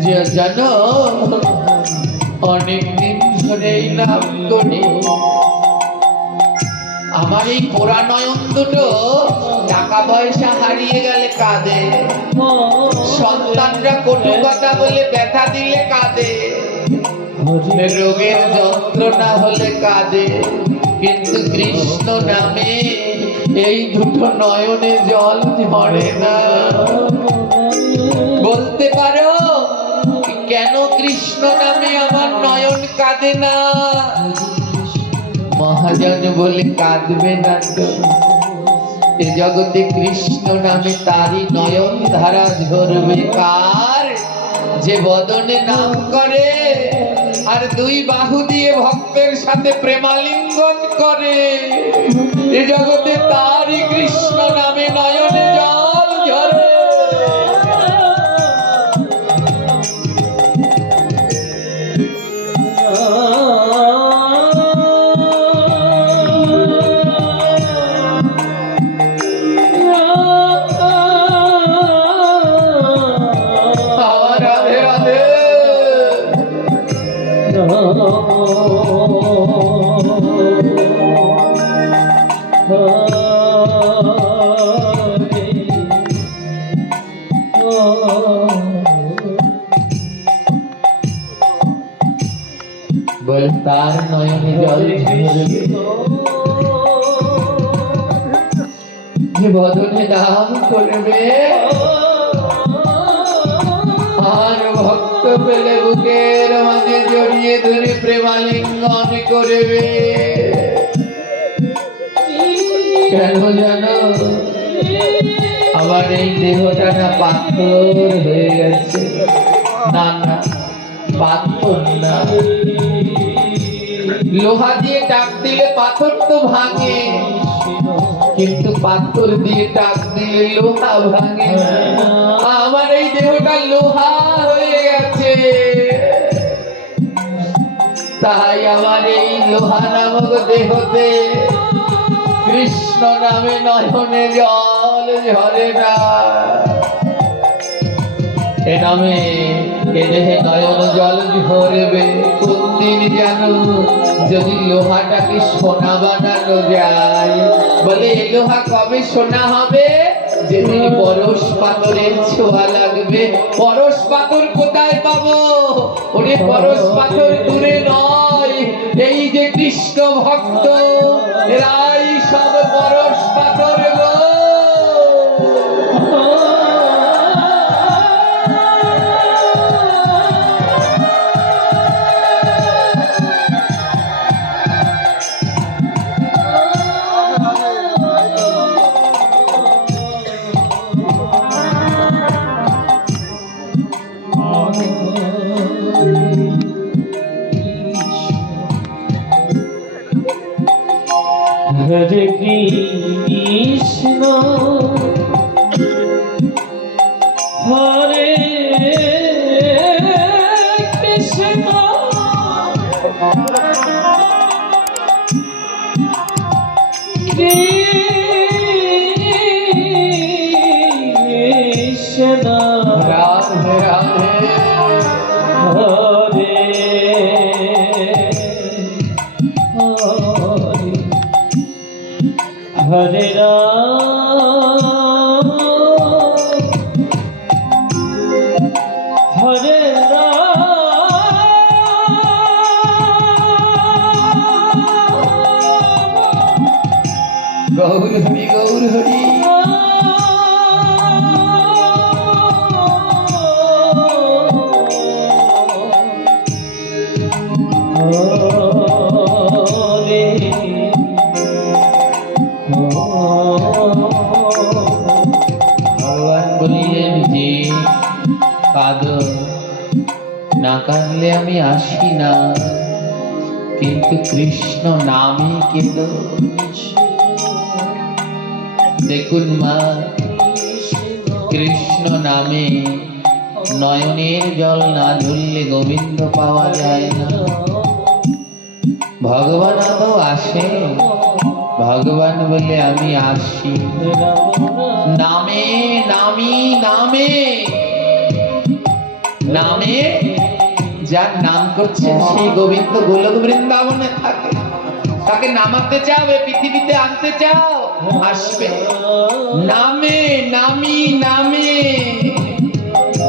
যে জানো অনেকদিন ধরেই নাম করি, আমার এই পোড়া নয়ন দুটো টাকা পয়সা হারিয়ে গেলে কাঁদে, সন্তানরা কটু কথা বলে ব্যথা দিলে কাঁদে, রোগের যন্ত্রণা হলে কাঁদে, কিন্তু কৃষ্ণ নামে এই দুটো নয়নে জল ঝরে না। বলতে পারো কেন কৃষ্ণ নামে আমার নয়ন কাঁদে না? মহাজন বলে কাঁদবে না তো, এ জগতে কৃষ্ণ নামে তারই নয়ন ধারা ঝরবে। কার? যে বদনে নাম করে আর দুই বাহু দিয়ে ভক্তের সাথে প্রেমালিঙ্গন করে, এ জগতে তারই কৃষ্ণ নামে নয়নে জল ঝরে। রাধে রাধে। বল তার নয়নে জল ঝরবে, যে বদনে নাম করবে আর ভক্ত পেলে বুকের মাঝে জড়িয়ে ধরে প্রেমালিঙ্গন করবে। কেন জানো? আমার এই দেহটা না পাথর হয়ে গেছে। না না, পাথর না, লোহা দিয়ে টাক দিলে পাথর তো ভাঙে, কিন্তু পাথর দিয়ে টাক দিলে লোহা ভাঙে না। আমার এই দেহটা লোহা হয়ে গেছে, তাই আমার এই লোহা নামক দেহতে কৃষ্ণ নামে নয়নে জল ঝরে না। এ নামে এ দেহে নয়ন জল ঝরবে কোন দিন জানো? যদি লোহাটাকে সোনা বানানো যায়। বলে এই লোহা কবে সোনা হবে? যেদিন পরশ পাথরের ছোঁয়া লাগবে। পরশ পাথর কোথায় পাবো? ওরে পরশ পাথর দূরে নয়, এই যে কৃষ্ণ ভক্ত এরাই সব পরশ পাথর গো। হরে কৃষ্ণ হরে কৃষ্ণ কৃষ্ণ রাধে রাধে। হরে হরে রাম হরে রাম গৌর হরি গৌর হরি। ভগবান বলিলেন যে কাঁদো না, কাঁদলে আমি আসি না, কিন্তু কৃষ্ণ নামে কেঁদো। দেখুন মা, কৃষ্ণ নামে নয়নের জল না ঝরলে গোবিন্দ পাওয়া যায় না। ভগবান আদৌ আসে? ভগবান বলে আমি আসি নামে, নামি নামে। নামে যার নাম করছেন সেই গোবিন্দ গোলক বৃন্দাবনে থাকে। তাকে নামাতে চাও, এ পৃথিবীতে আনতে চাও, আসবে। নামে নামি নামে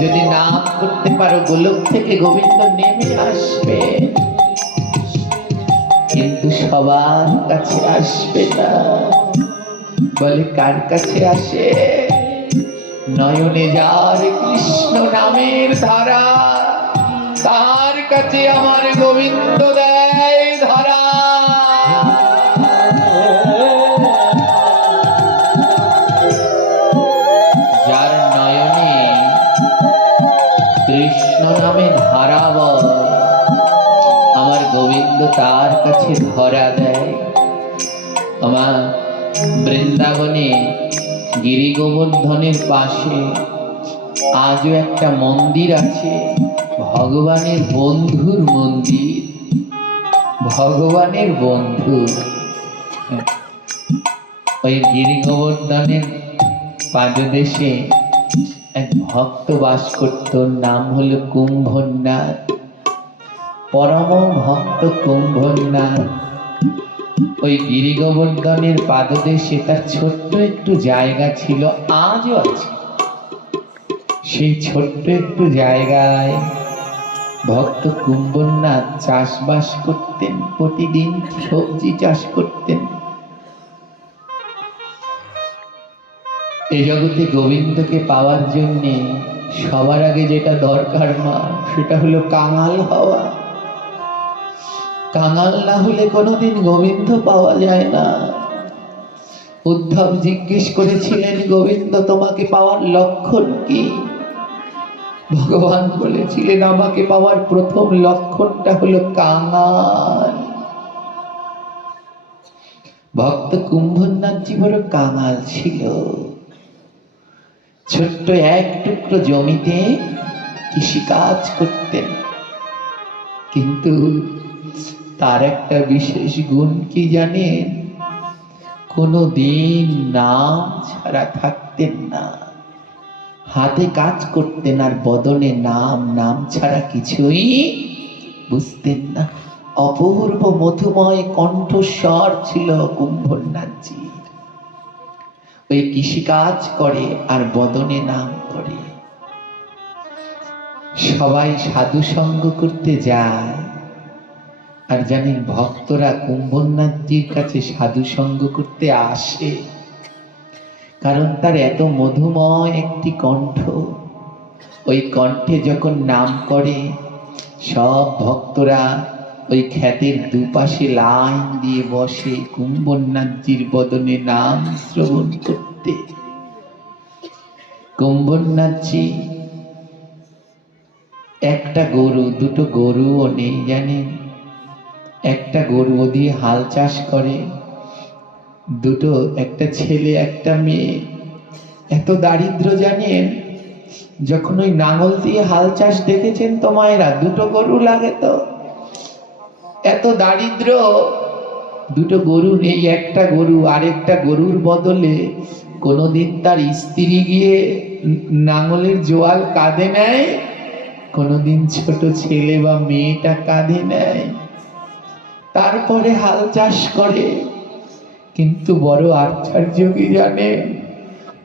যদি নাম করতে পারো, গোলক থেকে গোবিন্দ নেমে আসবে, কিন্তু সবার কাছে আসবে না। বলে কার কাছে আসে? নয়নে যার কৃষ্ণ নামের ধারা, তার কাছে আমার গোবিন্দ দেয় ধরা। যার নয়নে কৃষ্ণ নামে ধারা বয়, আমার গোবিন্দ তার কাছে ধরা দেয়। আমার বৃন্দাবনে গিরি গোবর্ধনের পাশে আজও একটা মন্দির আছে, ভগবানের বন্ধুর মন্দির। ভগবানের বন্ধু ওই গিরি গোবর্ধনের পাদদেশে এক ভক্ত বাস করত, নাম হলো কুম্ভনাথ, পরম ভক্ত কুম্ভনাথ। ওই গিরি গোবর্ধনের পাদদেশে তার ছোট্ট একটু জায়গা ছিল, আজও আছে। সেই ছোট্ট একটু জায়গায় ভক্ত কুম্ভনাথ চাষবাস করতেন, প্রতিদিন সবজি চাষ করতেন। এই জগতে গোবিন্দকে পাওয়ার জন্য সবার আগে যেটা দরকার মা, সেটা হলো কাঙাল হওয়া। কাঙাল না হলে কোনোদিন গোবিন্দ পাওয়া যায় না। উদ্ধব জিজ্ঞেস করেছিলেন, গোবিন্দ তোমাকে পাওয়ার লক্ষণ কি? ভগবান বলেছিলেন, আমাকে পাওয়ার প্রথম লক্ষণটা হলো কাঙাল। ভক্ত কুম্ভনাথজি বড় কাঙাল ছিল। ছোট্ট এক টুকরো জমিতে কৃষিকাজ করতেন, কিন্তু তার একটা বিশেষ গুণ কি জানেন? কোনো দিন নাম ছাড়া থাকতেন না। হাতে কাজ করতেন আর বদনে নাম, নাম ছাড়া কিছুই বুঝতেন না। অপূর্ব মধুময় কণ্ঠস্বর ছিল কুম্ভনাথজির। ওই কৃষিকাজ করে আর বদনে নাম করে। সবাই সাধু সঙ্গ করতে যায়, আর জানেন ভক্তরা কুম্ভনাথজির কাছে সাধু সঙ্গ করতে আসে, কারণ তার এত মধুময় একটি কণ্ঠ। ওই কণ্ঠে যখন নাম করে, সব ভক্তরা ওই ক্ষেতের দুপাশে লাইন দিয়ে বসে কুম্ভনাথজির বদনে নাম শ্রবণ করতে। কুম্ভনাথজি একটা গরু, দুটো গরুও নেই জানেন। একটা গরু দিয়ে হাল চাষ করে, দুটো, একটা ছেলে একটা মেয়ে। এত দারিদ্র জানেন, যখন ওই নাঙল দিয়ে হাল চাষ দেখেছেন তো মায়েরা, দুটো গরু লাগে তো। এত দারিদ্র, দুটো গরু নেই, একটা গরু। আরেকটা গরুর বদলে কোনোদিন তার স্ত্রী গিয়ে নাঙলের জোয়াল কাঁধে নেয়, কোনোদিন ছোট ছেলে বা মেয়েটা কাঁধে নেয়, তারপরে হাল চাষ করে। কিন্তু বড় আশ্চর্য কি জানেন,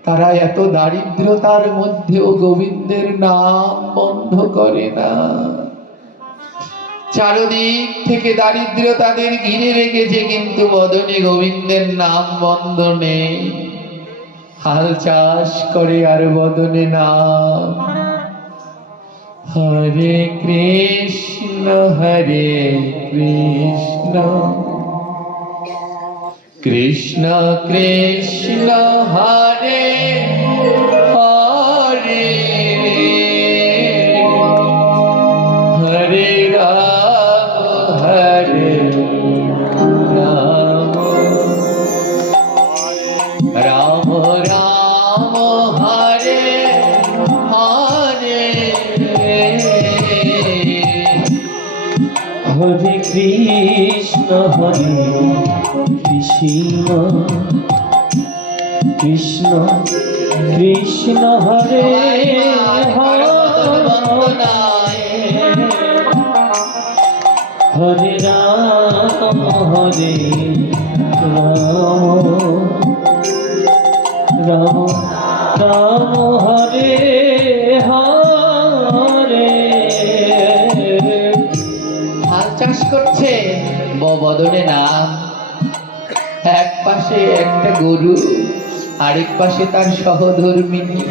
তারা এত দারিদ্রতার মধ্যেও গোবিন্দের নাম বন্ধ করে না। চারদিক থেকে দারিদ্র তাদের ঘিরে রেখেছে, কিন্তু বদনে গোবিন্দের নাম বন্ধ নেই। হাল চাষ করে আর বদনে নাম। হরে কৃষ্ণ হরে কৃষ্ণ কৃষ্ণ কৃষ্ণ হরে হরে, হরে রাম হরে রাম, রাম রাম হরে হরে। হরে কৃষ্ণ হরে কৃষ্ণ কৃষ্ণ কৃষ্ণ হরে হরে, হরে রাম হরে রাম, রাম রাম হরে হরে। হাল চাষ করছে, বদনে নাম। এক পাশে একটা গরু, আরেক পাশে তার সহধর্মিনী।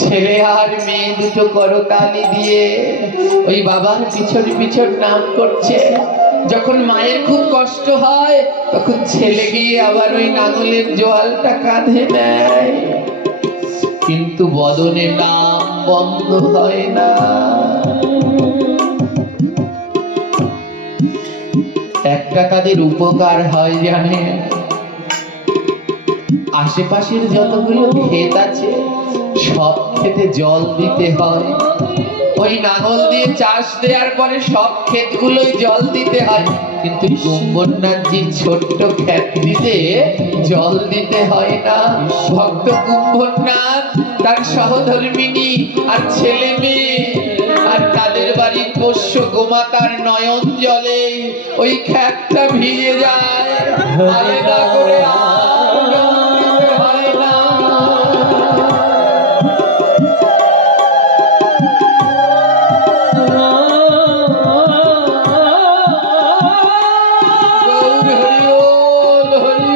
ছেলে আর মেয়ে দুটো করতালি দিয়ে ওই বাবার পিছন পিছন নাম করছে। যখন মায়ের খুব কষ্ট হয় তখন ছেলে গিয়ে আবার ওই নাঙলের জোয়ালটা কাঁধে নেয়, কিন্তু বদনে নাম বন্ধ হয় না। একটা তাদের উপকার হয় জানেন, আশেপাশের যতগুলো ক্ষেত আছে সব ক্ষেতে জল দিতে হয়। ওই নাঙল দিয়ে চাষ দেওয়ার পরে সব ক্ষেতগুলোই জল দিতে হয়, কিন্তু কুম্ভনাথজির ছোট্ট ক্ষেতটিতে জল দিতে হয় না। ভক্ত কুম্ভনাথ, তার সহধর্মিনী আর ছেলে মেয়ে আর তাদের বাড়ির পোষ্য গোমাতার নয়ন জলে ওই ক্ষেতটা ভিজে যায়। আলাদা করে আর জল দিতে হয় না। গৌর হরি বল, হরি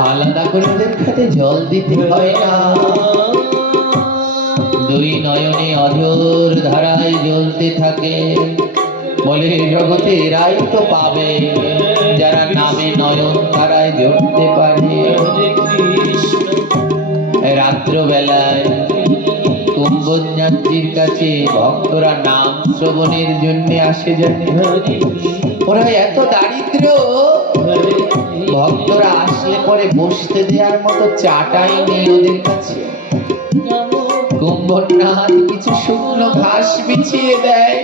আলাদা করে ওদের খেতে জল দিতে হয় না। দুই নয়নে অঝোর ধারায় জ্বলতে থাকে। বলে জগতে এরাই তো পাবে যারা নামে নয়ন ধারায় জ্বলতে পারে। রাত্র বেলায় কুম্ভনাথজির কাছে ভক্তরা নাম শ্রবণের জন্য আসে জানে। ওরা এত দারিদ্র, ভক্তরা আসলে পরে বসতে দেওয়ার মতো চাটাই নেই ওদের কাছে। কুম্ভনাথ কিছু শুকনো ঘাস বিছিয়ে দেয়,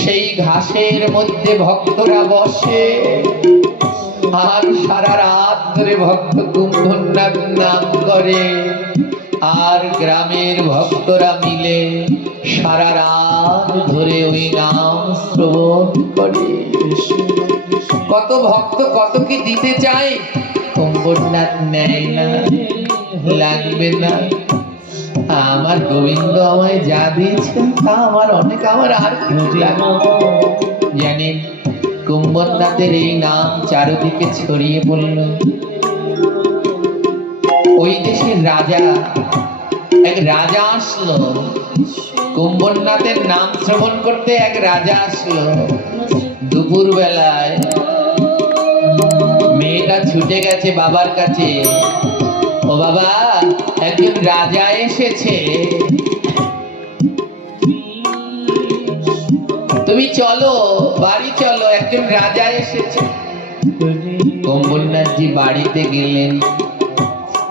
সেই ঘাসের মধ্যে ভক্তরা বসে আর সারা রাত ধরে ভক্ত কুম্ভনাথ নাম করে। আর গ্রামের ভক্তরা মিলে সারা রাত ধরে ওই নাম শ্রবণ করে। কত ভক্ত কত কি দিতে চায়, কুম্ভনাথ নেয় না, লাগবে না। আমার গোবিন্দ আমায় যা দিয়েছেন তা আমার অনেক, আমার আর কিছু লাগবে। জানেন, কুম্ভনাথের এই নাম চারিদিকে ছড়িয়ে পড়ল। ওই দেশের রাজা, এক রাজা আসলো কুম্ভনাথের নাম শ্রবণ করতে। এক রাজা আসলো দুপুর বেলায়, মেয়েটা ছুটে গেছে বাবার কাছে। ও বাবা, একজন রাজা এসেছে, তুমি চলো, বাড়ি চলো, একজন রাজা এসেছে। কুম্ভনাথজি বাড়িতে গেলেন,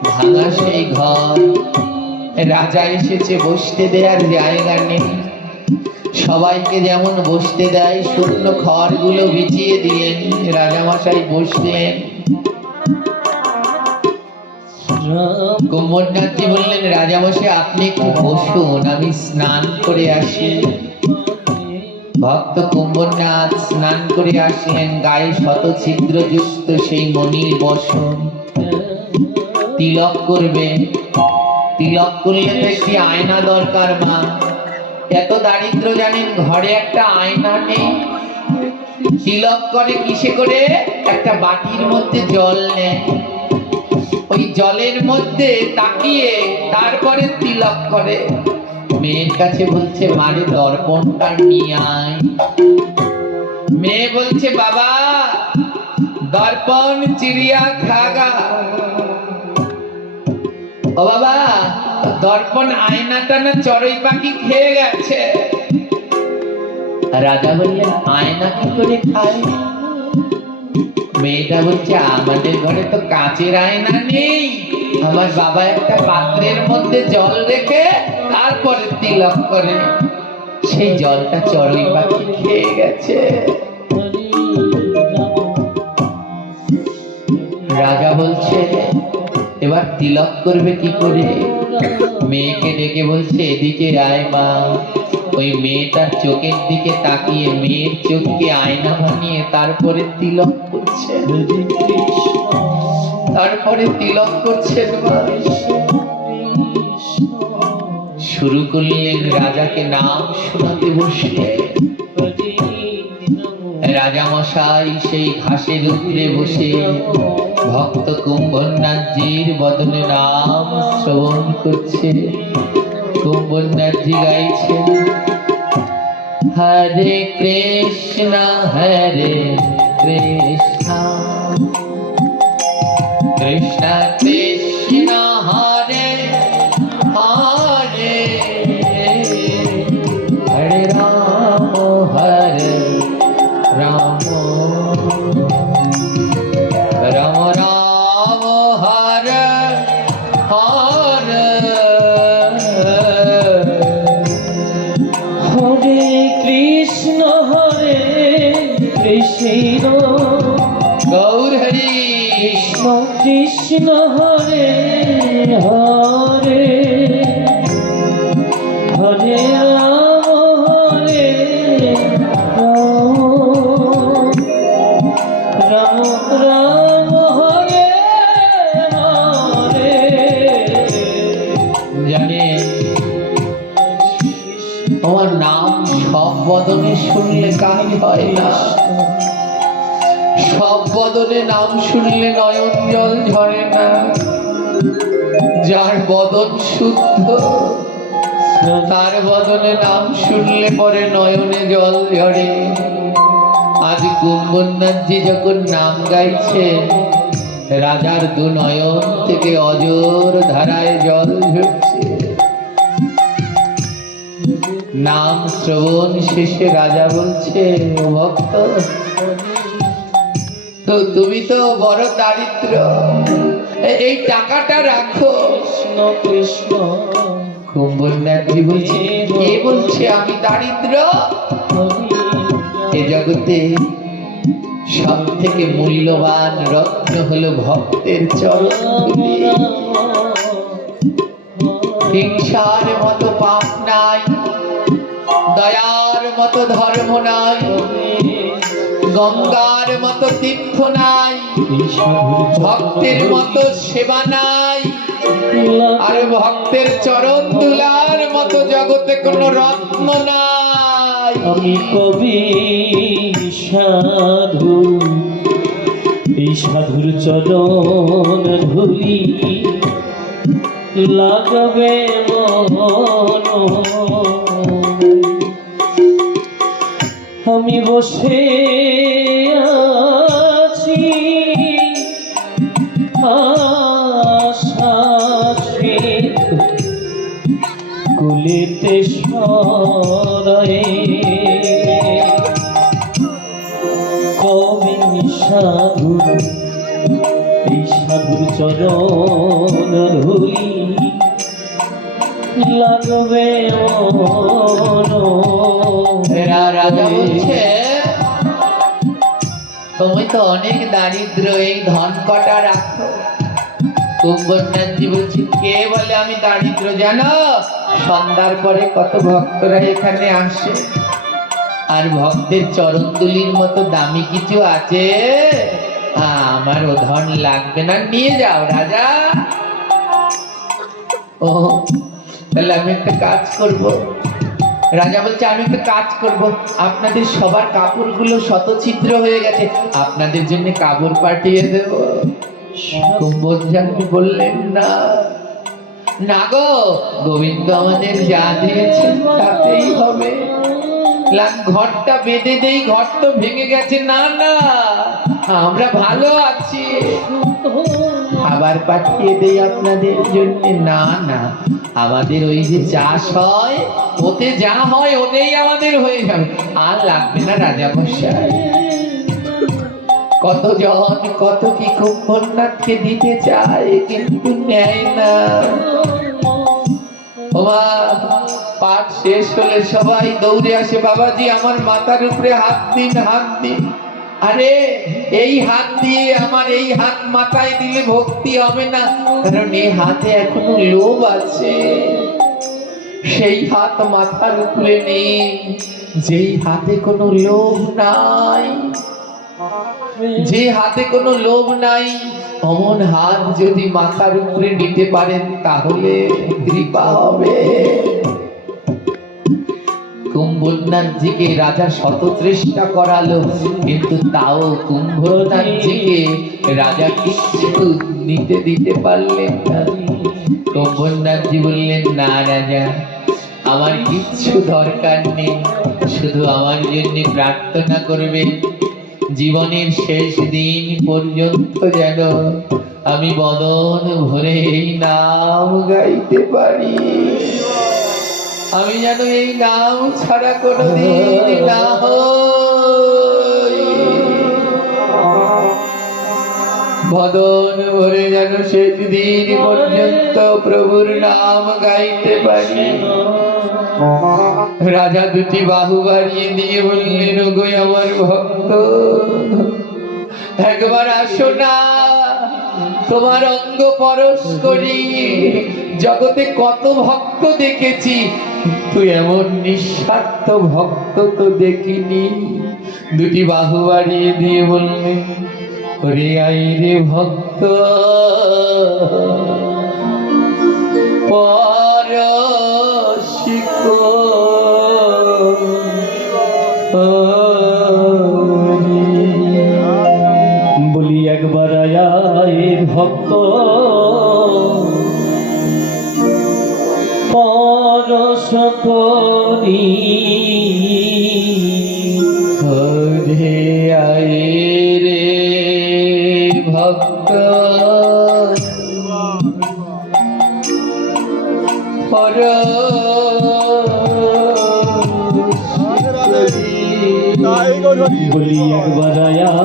ভাঙা সেই ঘর। রাজা এসেছে, বসতে দেওয়ার জায়গা নেই। সবাইকে যেমন বসতে দেয় শূন্য খড়গুলো বিছিয়ে দিলেন, রাজামশাই বসলেন। কুম্ভনাথজি বললেন, রাজামশাই আপনি একটু বসুন, আমি স্নান করে আসি। ভক্ত কুম্ভনাথ স্নান করে আসলেন, গায়ে শত ছিদ্রযুক্ত সেই মণির বসন। তিলক করবে, তিলক করলে তো একটি আয়না দরকার। মা এত দারিদ্র জানেন, ঘরে একটা আয়না নেই। তিলক করে কিসে করে? একটা বাটির মধ্যে জল নেয়, ওই জলের মধ্যে তাকিয়ে তারপরে তিলক করে। মেয়ের কাছে বলছে, মারে দর্পণটা নিয়ে আয়। মেয়ে বলছে, বাবা দর্পণ চিড়িয়া খাগা। ও বাবা, দর্পণ আয়নাটা না চড়ুই পাখি খেয়ে গেছে। রাজা বললেন, আয়না কি করে খায়? মেয়েটা বলছে, আমাদের ঘরে তো কাচের আয়না নেই, আমার বাবা একটা পাত্রের মধ্যে জল রেখে তারপরে তিলক করে, সেই জলটা চড়ুই পাখি খেয়ে গেছে। রাজা বলছে, এবার তিলক করবে কি করে? মেয়েকে ডেকে বলছে এদিকে আয় মা। ওই মেয়েটার চোখের দিকে তাকিয়ে মেয়ের চোখকে আয়না বানিয়ে তারপরে তিলক করছেন, তারপরে তিলক করছেন মা। শুরু করলেন রাজাকে নাম শোনাতে বসলে। রাজা মশাই সেই ঘাসের উপরে বসে ভক্ত কুম্ভনাথজির বদনে নাম শ্রবণ করছে। কুম্ভনাথজি গাইছেন হরে কৃষ্ণ কৃষ্ণ কৃষ্ণ কৃষ্ণ হরে হরে হরে রাম রাম রাম রাম হরে হরে। হরে কৃষ্ণ গৌর হরি কৃষ্ণ কৃষ্ণ হরে হরে হরে রাম হরে রাম রাম রাম হরে হরে। জানেন তোমার নাম সব বদনে শুনলে কাজ হয় না, সব বদনে নাম শুনলে নয়ন জল ঝরে না। যার বদন শুদ্ধ তার বদনে নাম শুনলে পরে নয়নে জল ঝরে। আজ কুম্ভনাথজি যখন নাম গাইছেন রাজার দু নয়ন থেকে অজর ধারায় জল ঝরছে। নাম শ্রবণ শেষে রাজা বলছে ও ভক্ত, তো তুমি তো বড় দারিদ্র, এই টাকাটা রাখো। কৃষ্ণ কৃষ্ণ কুম্ভনাথজি বলছে কে বলছে আমি দারিদ্র? এ জগতে সব থেকে মূল্যবান রত্ন হলো ভক্তের চরণ ধুলি। হিংসার মতো পাপ নাই, দয়ার মতো ধর্ম নাই, গঙ্গার মতো তীর্থ নাই, ভক্তের মতো সেবা নাই, আর ভক্তের চরণ দুলার মতো জগতে কোনো রত্ন নাই। আমি কবি সাধু, এই সাধুর চরণ ধুলি লাগবে মন। আমি বসে আছি আশাশ্রিত কুলেতে সরায়ে। কবি সাধু, এই সাধুর চরণ ধুলি লাগবে মন। রাজা বলছে তুমি তো অনেক দারিদ্র, এই ধন কটা রাখো। কুম্ভনাথজি বলছে কে বলে আমি দারিদ্র জানো? সন্ধ্যার পরে কত ভক্তরা এখানে আসে, আর ভক্তের চরণদুলির মতো দামি কিছু আছে? আমার ও ধন লাগবে না, নিয়ে যাও রাজা। ও তাহলে আমি একটা কাজ করব। রাজা বলছে আমি একটা কাজ করব, আপনাদের সবার কাপড়গুলো শতছিদ্র হয়ে গেছে, আপনাদের জন্য কাপড় পাঠিয়ে দেব। কুম্ভনাথজি বললেন না না গো, গোবিন্দ আমাদের যা দিয়েছেন তাতেই হবে। ঘরটা বেঁধে দেই, ঘর তো ভেঙে গেছে। না না, আমরা ভালো আছি, খাবার পাঠিয়ে দেই আপনাদের জন্য। না না, আমাদের ওই যে চাষ হয় ওতে যা হয় ওতেই আমাদের হয়ে যাবে, আর লাগবে না রাজা মশাই। কতজন কত কি কুম্ভনাথকে দিতে চায় কিন্তু নেয় না। ওমা পাঠ শেষ হলে সবাই দৌড়ে আসে, বাবাজি আমার মাথার উপরে হাত দিন, হাত দিন। আরে এই হাত দিয়ে আমার এই হাত মাথায় দিলে ভক্তি হবে না, কারণ এই হাতে এখনো লোভ আছে। সেই হাত মাথার উপরে নেই যেই হাতে কোনো লোভ নাই। যে হাতে কোনো লোভ নাই, অমন হাত যদি মাথার উপরে নিতে পারেন তাহলে কৃপা হবে। কুম্ভনাথজিকে রাজা শত চেষ্টা করালো, কিন্তু তাও কুম্ভনাথজিকে রাজা কিছু নিতে দিতে পারলেন না। কুম্ভনাথজি বললেন, না রাজা, আমার কিচ্ছু দরকার নেই, শুধু আমার জন্য প্রার্থনা করবেন জীবনের শেষ দিন পর্যন্ত যেন আমি বদন ভরে এই নাম গাইতে পারি। আমি যেন এই নাম ছাড়া কোনোদিন না হই। বদন ভরে যেন শেষ দিন পর্যন্ত প্রভুর নাম গাইতে পারি। রাজা দুটি বাহু বাড়িয়ে দিয়ে বললেন, ওগো আমার ভক্ত, একবার আসো না, তোমার অঙ্গ পরশ করি। জগতে কত ভক্ত দেখেছি, কিন্তু এমন নিঃস্বার্থ ভক্ত তো দেখিনি। দুটি বাহু বাড়িয়ে দিয়ে বললেন, ওরে আই রে ভক্ত, পরশ বলি একবার আয় ভক্ত, পরশ করি। ওরে আয় রে ভক্ত, বলি একবার আয়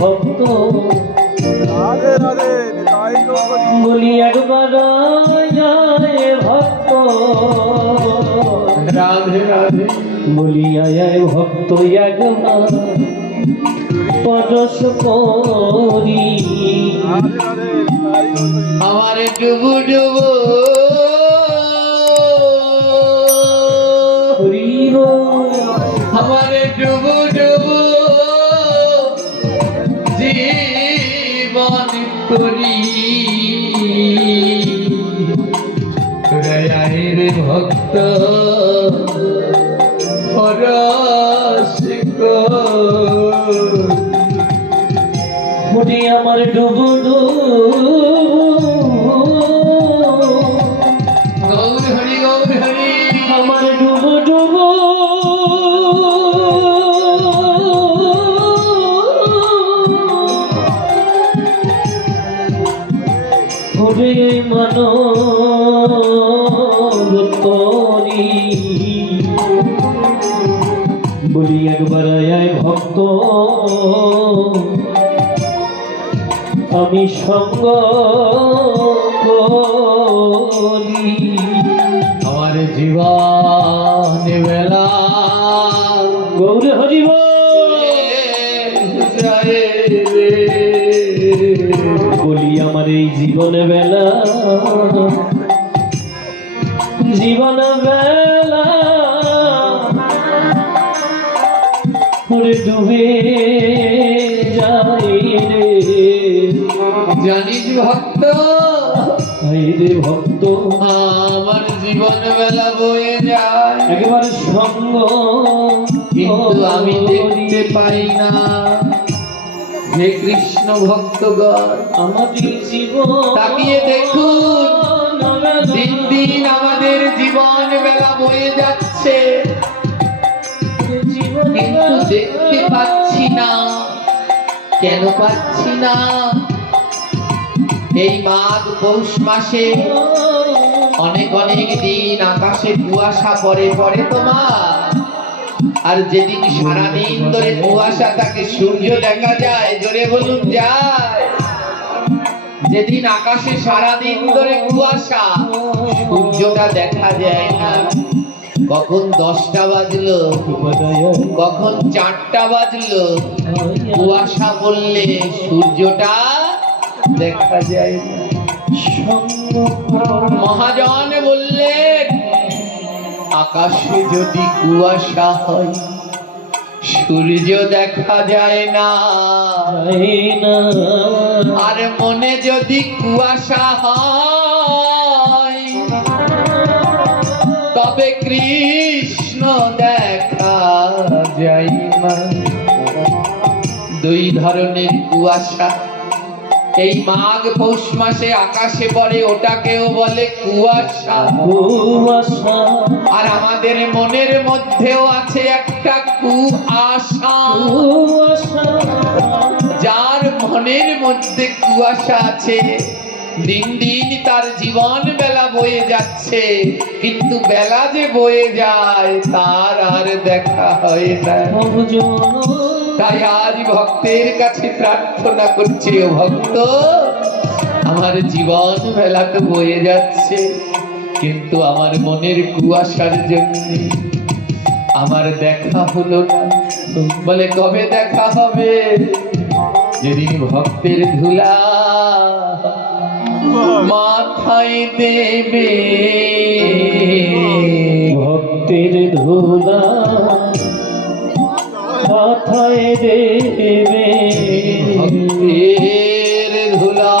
ভক্ত, বলি একবার আয় ভক্ত, রাধে রাধে। বলি আয় ভক্ত একবার পরশ করি। আমার ডুবু ডুবু আমার ডুবু ডুবু জীবন করি। রে ভক্ত পরশ করি। আমার ডুবু গৌর হরি গৌর হরি। আমার ডুবু ডুবু ঘুরে মনোরি। বলি একবার আয় ভক্ত, আমি সঙ্গ করি। আমার জীবন বেলা গৌর হরিব বলি আমার এই জীবন বেলা, জীবন বেলা ওরে ডুবে যাই রে। জানিস ভক্ত, রে ভক্ত, আমার জীবন বেলা বয়ে যায়, একবার সঙ্গ কিন্তু আমি দেখতে পাই না। হে কৃষ্ণ ভক্তগণ, আমাদের জীবন তাকিয়ে দেখুন, দিন দিন আমাদের জীবন বেলা বয়ে যাচ্ছে, কিন্তু দেখতে পাচ্ছি না। কেন পাচ্ছি না? এই মাঘ পৌষ মাসে অনেক অনেক দিন আকাশে কুয়াশা পড়ে পড়ে তোমার, আর যেদিন সারাদিন ধরে কুয়াশা থাকে সূর্য দেখা যায়, জোরে বলুন যায়। যেদিন আকাশে সারাদিন ধরে কুয়াশা, সূর্যটা দেখা যায় না। কখন 10টা বাজলো, কখন 4টা বাজলো, কুয়াশা বললে সূর্যটা দেখা যায় না। মহাজন বললেন আকাশে যদি কুয়াশা হয় সূর্য দেখা যায় না, আর মনে যদি কুয়াশা হয় তবে কৃষ্ণ দেখা যায় না। দুই ধরনের কুয়াশা এই মাঘ পৌষ মাসে আকাশে পড়ে, ওটাকেও বলে কুয়াশা। আর আমাদের মনের মধ্যেও আছে একটা কুয়াশা। যার মনের মধ্যে কুয়াশা আছে, দিন দিন তার জীবন বেলা বয়ে যাচ্ছে, কিন্তু বেলা যে বয়ে যায় তার আর দেখা হয় না। তাই আজ ভক্তের কাছে প্রার্থনা করছি, ও ভক্ত, আমার জীবন বেলা তো বয়ে যাচ্ছে, কিন্তু আমার মনের কুয়াশার জন্য আমার দেখা হলো না। বলে কবে দেখা হবে? যেদিন ভক্তের ধুলা মাথায় দেবে, ভক্তের ধুলা মাথায় দেবে, ভক্তের ধুলা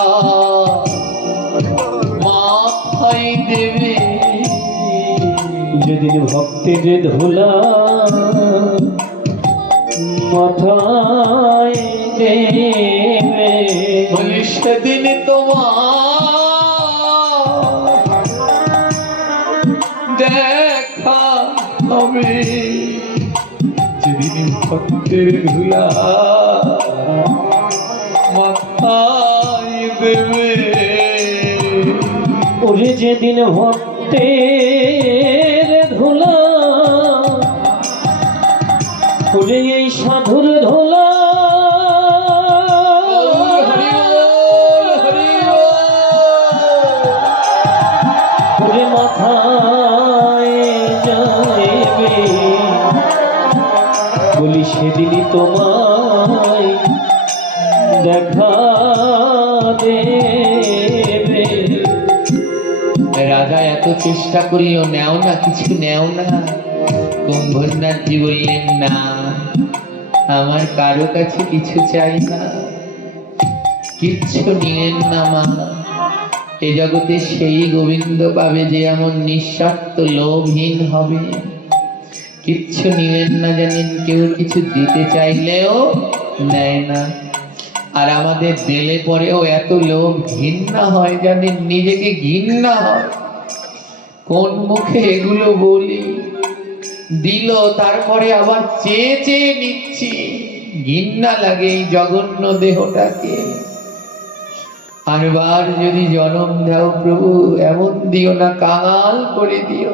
মাথায় দেবে। যেদিন ভক্তের ধুলা মাথায় দেবে, বলি সেদিন তোমার দেখা হবে। যেদিন ভক্তের ধুলা মাথায় দেবে, ওরে যেদিন ভক্তের ধুলা, ওরে এই সাধুর ধুলা, ওরে মাথায় যাইবে, বলি সেদিনই তোমায় দেখা দেবে। রাজা এত চেষ্টা করিও নেও না, কিছু নেও না। কুম্ভনাথজি বললেন না, আমার কারো কাছে কিছু চাই না, কিচ্ছু নিলেন না মা। এ জগতে সেই গোবিন্দ পাবে যে এমন নিঃস্বার্থ লোভহীন হবে। কিচ্ছু নিলেন না, জানেন, কেউ কিছু দিতে চাইলেও নেয় না। আর আমাদের দিলে পরেও এত লোভ ঘৃণা হয়, জানেন, নিজেকে ঘৃণা হয়। কোন মুখে এগুলো বলি? দিল, তারপরে আবার চেয়ে চেয়ে নিচ্ছি, ঘৃণা লাগে এই জঘন্য দেহটাকে। আরবার যদি জন্ম দাও প্রভু, এমন দিও না, কাঙাল করে দিও,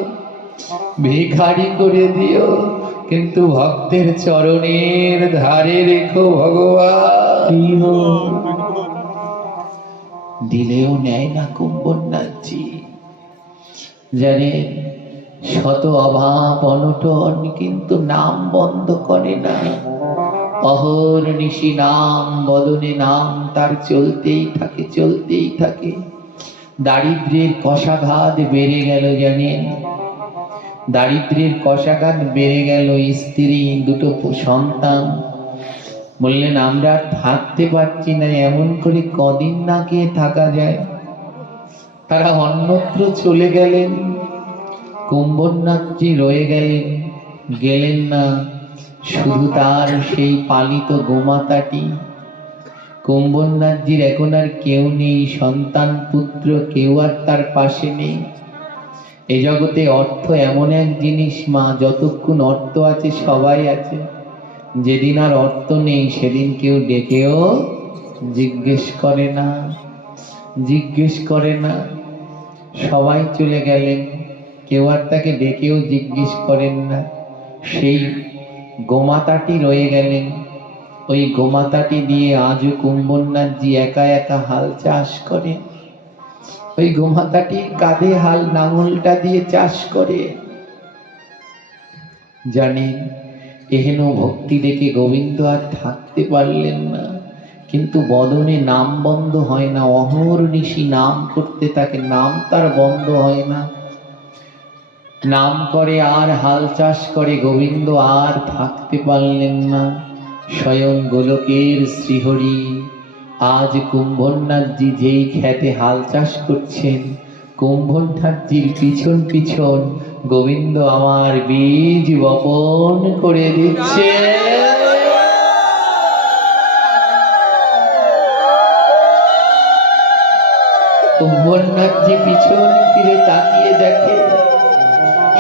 ভিখারি করে দিও, কিন্তু ভক্তের চরণের ধারে রেখো ভগবান। দিলেও নেয় না কুম্ভনাথজি। জানেন, শত অভাব অনটন, কিন্তু নাম বন্ধ করে না। অহর্নিশি নাম বদনে নাম তার চলতেই থাকে, চলতেই থাকে। দারিদ্র্যের কষাঘাত বেড়ে গেল, জানেন, দারিদ্র্যের কষাঘাত বেড়ে গেল। স্ত্রী, দুটো সন্তান। বললেন আমরা আর থাকতে পারছি না, এমন করে কদিন না খেয়ে থাকা যায়। তারা অন্যত্র চলে গেলেন। কুম্ভনাথজি রয়ে গেলেন, গেলেন না, শুধু তার সেই পালিত গোমাতাটি। কুম্ভনাথজির এখন আর কেউ নেই, সন্তান পুত্র কেউ আর তার পাশে নেই। এ জগতে অর্থ এমন এক জিনিস মা, যতক্ষণ অর্থ আছে সবাই আছে, যেদিন আর অর্থ নেই সেদিন কেউ ডেকেও জিজ্ঞেস করে না, জিজ্ঞেস করে না। সবাই চলে গেলেন, কেউ আর তাকে ডেকেও জিজ্ঞেস করেন না। সেই গোমাতাটি রয়ে গেলেন। ওই গোমাতাটি দিয়ে আজও কুম্ভনাথজি একা একা হাল চাষ করেন। ওই গোমাতাটির কাঁধে হাল নাঙলটা দিয়ে চাষ করে। জানেন, এহেন ভক্তি দেখে গোবিন্দ আর থাকতে পারলেন না। কিন্তু বদনে নাম বন্ধ হয় না, অহর্নিশি নাম করতে থাকে, নাম তার বন্ধ হয় না। নাম করে আর হাল চাষ করে, গোবিন্দ আর থাকতে পারলেন না। স্বয়ং গোলকের শ্রীহরি আজ কুম্ভনাথজি যেই খেতে হাল চাষ করছেন, কুম্ভনাথজির পিছন পিছন গোবিন্দ আমার বীজ বপন করে দিচ্ছে। কুম্ভনাথজি পিছন ফিরে তাকিয়ে দেখে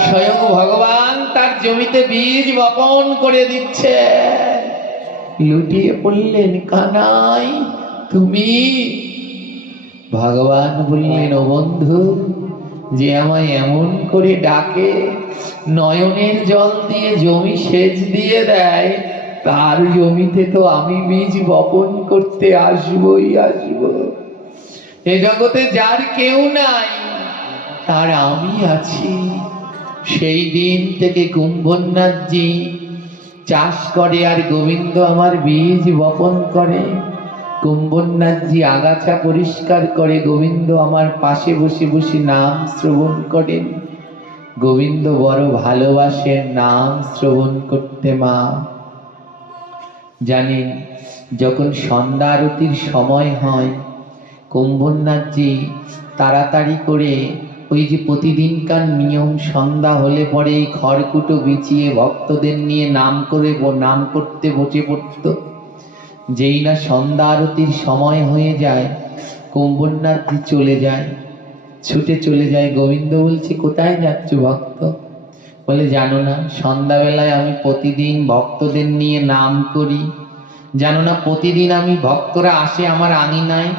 স্বয়ং ভগবান তার জমিতে বীজ বপন করে দিচ্ছে। লুটিয়ে পড়লেন, কানাই তুমি? ভগবান বললেন, ও বন্ধু, যে আমায় এমন করে ডাকে, নয়নের জল দিয়ে জমি সেচ দিয়ে দেয়, তার জমিতে তো আমি বীজ বপন করতে আসবই আসব। এ জগতে যার কেউ নাই, তার আমি আছি। সেই দিন থেকে কুম্ভনাথজি চাষ করে আর গোবিন্দ আমার বীজ বপন করে। কুম্ভনাথজি আগাছা পরিষ্কার করে, গোবিন্দ আমার পাশে বসে বসে নাম শ্রবণ করেন। গোবিন্দ বড় ভালোবাসেন নাম শ্রবণ করতে। মা জানেন, যখন সন্ধ্যা আরতির সময় হয়, কুম্ভনাথজি তাড়াতাড়ি করে ওই যে প্রতিদিনকার নিয়ম, সন্ধ্যা হলে পরে এই খড়কুটো বিছিয়ে ভক্তদের নিয়ে নাম করতে বসে পড়ত। যেই না সন্ধ্যা আরতির সময় হয়ে যায়, কুম্ভনাথজি চলে যায়, ছুটে চলে যায়। গোবিন্দ বলছে, কোথায় যাচ্ছ ভক্ত? বলে, জানো না সন্ধ্যাবেলায় আমি প্রতিদিন ভক্তদের নিয়ে নাম করি? জানো না প্রতিদিন আমি ভক্তরা আসে আমার আঙিনায়,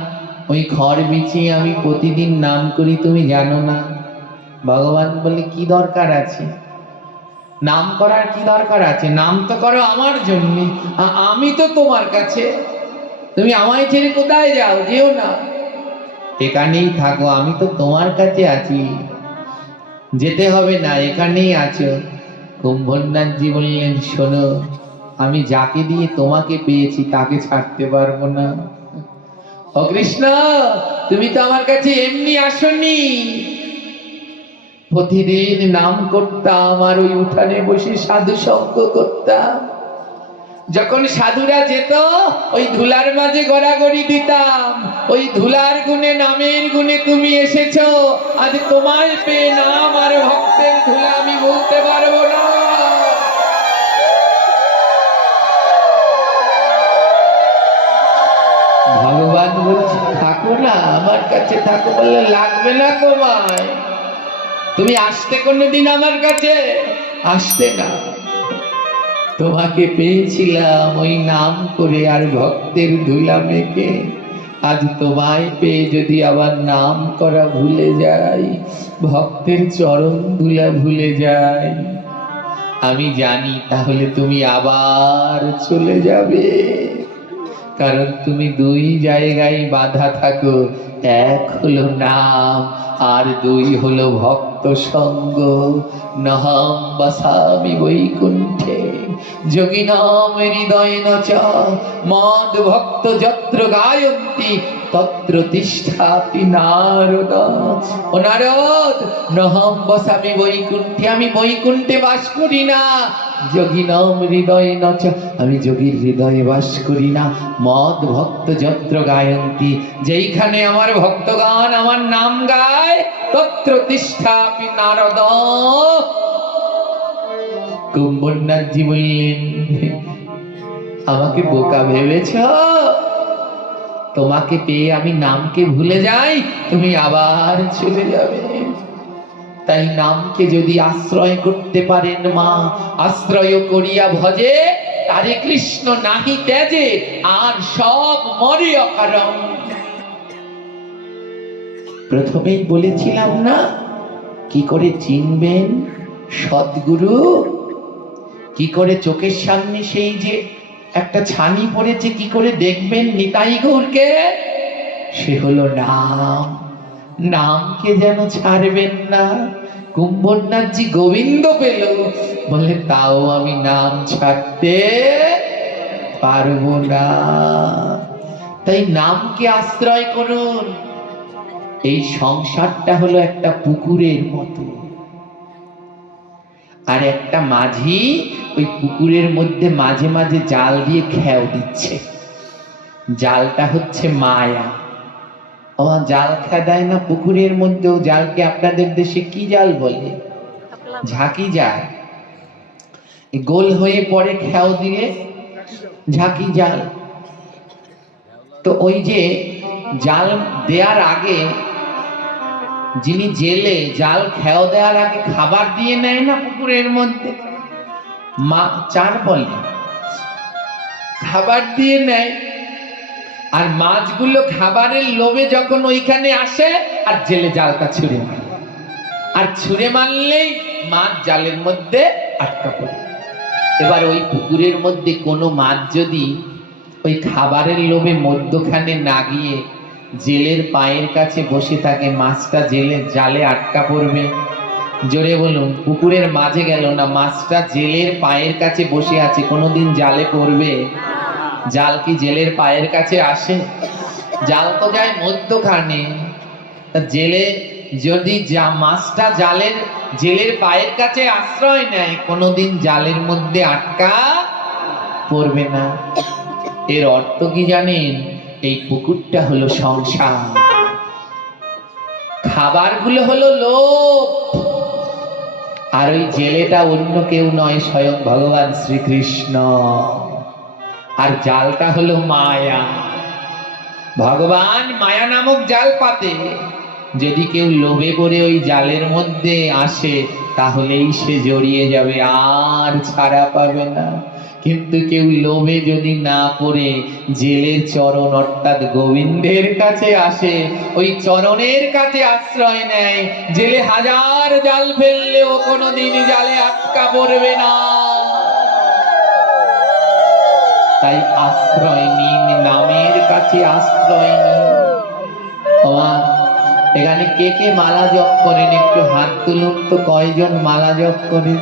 ওই খড় বিছিয়ে আমি প্রতিদিন নাম করি? তুমি জানো না? ভগবান বলে, কি দরকার আছে নাম করার? কি দরকার আছে? নাম তো করো আমার জন্য, আমি তো তোমার কাছে। তুমি আমায় ছেড়ে কোথায় যাও? যেও না, এখানেই থাকো, আমি তো তোমার কাছে আছি, যেতে হবে না, এখানেই আছো। কুম্ভনাথজি বললেন, শোনো, আমি যাকে দিয়ে তোমাকে পেয়েছি তাকে ছাড়তে পারবো না। ও কৃষ্ণ, তুমি তো আমার কাছে এমনি আসনি। প্রতিদিন নাম করতাম আর ওই উঠানে বসে সাধু সঙ্গ করতাম। যখন সাধুরা যেত, ওই ধুলার মাঝে গড়াগড়ি দিতাম। ওই ধুলার গুণে, নামের গুণে তুমি এসেছো। আজ তোমায় পেয়ে নাম আর ভক্তের ধুলা আমি বলতে পারবো না। ভগবান বলছে, থাকো না, আমার কাছে থাকো। বললে, লাগবে না তোমায়, তুমি আসতে কোনোদিন আমার কাছে? আসতে না। তোমাকে পেয়েছিলাম ওই নাম করে আর ভক্তের ধুলা মেখে। আজ তোমায় পেয়ে যদি আবার নাম করা ভুলে যাই, ভক্তের চরণ ধুলা ভুলে যাই, আমি জানি তাহলে তুমি আবার চলে যাবে। কারণ তুমি দুই জায়গায় বাধা থাকো, এক হলো নাম আর দুই হলো ভক্ত সঙ্গ। নহম বসামি বৈকুণ্ঠে যোগিনাম হৃদয়েন চ মদ ভক্ত যত্র গায়ন্তি তত্র তিষ্ঠাপি নারদ। ও নারদ, নহম বসামি বৈকুণ্ঠে, আমি বৈকুণ্ঠে বাস করি না। যোগিনাম হৃদয়েন চ, আমি যোগীর হৃদয়ে বাস করি না। মদ ভক্ত যত্র গায়ন্তি, যেইখানে আমার ভক্তগণ আমার নাম গায়, তত্র তিষ্ঠাপি নারদ। কুম্ভনাথজি বললেন, আমাকে বোকা ভেবেছ? তোমাকে পেয়ে আমি নামকে ভুলে যাই, তুমি আবার চলে যাবে। তাই নামকে যদি আশ্রয় করতে পারেন মা, আশ্রয় করিয়া ভজে, তারে কৃষ্ণ নাহি ত্যাজে, আর সব মরে অকারণ। প্রথমেই বলেছিলাম না, কি করে চিনবেন সদ্গুরু? কি করে চোখের সামনে সেই যে একটা ছানি পড়েছে, কি করে দেখবেন নিতাই গৌরকে? সে হলো নাম। নামকে যেন ছাড়বেন না। কুম্ভনাথজি গোবিন্দ পেল, বলে তাও আমি নাম ছাড়তে পারবো না। তাই নামকে আশ্রয় করুন। এই সংসারটা হলো একটা পুকুরের মতো, আর একটা মাঝি ওই পুকুরের মধ্যে মাঝে মাঝে জাল দিয়ে খেয়াও দিচ্ছে। জালটা হচ্ছে মায়া। ও জাল খেয়া দেয় না পুকুরের মধ্যেও। জালকে আপনাদের দেশে কি জাল বলে? ঝাঁকি জাল। গোল হয়ে পড়ে খেয়াও দিয়ে, ঝাঁকি জাল। তো ওই যে জাল দেওয়ার আগে যিনি জেলে, জাল খেয়াও দেওয়ার আগে খাবার দিয়ে নেয় না পুকুরের মধ্যে? চার বলে খাবার দিয়ে নেয়। আর মাছগুলো খাবারের লোভে যখন ওইখানে আসে, আর জেলে জালটা ছুঁড়ে মারে, আর ছুঁড়ে মারলেই মাছ জালের মধ্যে আটকা পড়ে। এবার ওই পুকুরের মধ্যে কোনো মাছ যদি ওই খাবারের লোভে মধ্যখানে না গিয়ে জেলের পায়ের কাছে বসে থাকে, মাছটা জেলের জালে আটকা পড়বে। জোরে বলুন, পুকুরের মাঝে গেল না, মাছটা জেলের পায়ের কাছে বসে আছে, কোনোদিন জালে পড়বে? জাল কি জেলের পায়ের কাছে আসে? জাল তো যায় মধ্যখানে। জেলে যদি মাছটা জেলের পায়ের কাছে আশ্রয় নেয়, কোনোদিন জালের মধ্যে আটকা পড়বে না। এর অর্থ কি জানেন? এই পুকুরটা হলো সংসার, খাবারগুলো হলো লোভ, আর ওই জেলেটা অন্য কেউ নয়, স্বয়ং ভগবান শ্রীকৃষ্ণ। আর জালটা হলো মায়া। ভগবান মায়া নামক জাল পাতে। যদি কেউ লোভে পড়ে ওই জালের মধ্যে আসে, তাহলেই সে জড়িয়ে যাবে, আর ছাড়া পাবে না। কিন্তু কেউ লোভে যদি না পড়ে জেলের চরণ অর্থাৎ গোবিন্দের কাছে আসে, ওই চরণের কাছে আশ্রয় নেয়, জেলে হাজার জাল ফেললেও কোনোদিন জালে আটকা পড়বে না। তাই আশ্রয় নিন, নামের কাছে আশ্রয় নিন। এখানে কে কে মালা জপ করেন? একটু হাত তুলুন তো, কয়জন মালা জপ করেন?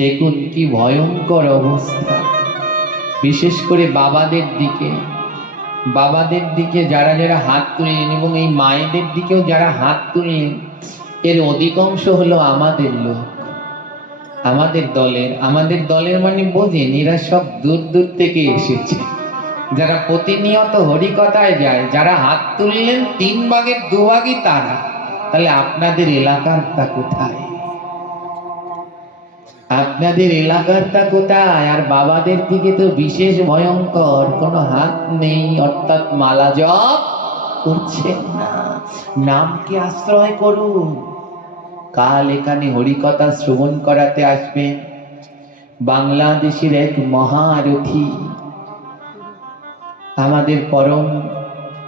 দেখুন কি ভয়ঙ্কর অবস্থা। বিশেষ করে বাবাদের দিকে যারা যারা হাত তুললেন, এবং এই মায়েদের দিকেও যারা হাত তুললেন, এর অধিকাংশ হলো আমাদের লোক, আমাদের দলের মানে বোঝেন, এরা সব দূর দূর থেকে এসেছে, যারা প্রতিনিয়ত হরিকথায় যায়। যারা হাত তুললেন 3 ভাগের 2 ভাগই তারা। তাহলে আপনাদের এলাকারটা কোথায়? আপনাদের এলাকারটা কোথায়? আর বাবাদের দিকে তো বিশেষ ভয়ঙ্কর, কোনো হাত নেই, অর্থাৎ মালা জপ করছেন না। নামকে আশ্রয় করুন। কাল এখানে হরিকথা শ্রবণ করাতে আসবেন বাংলাদেশের এক মহারথী, আমাদের পরম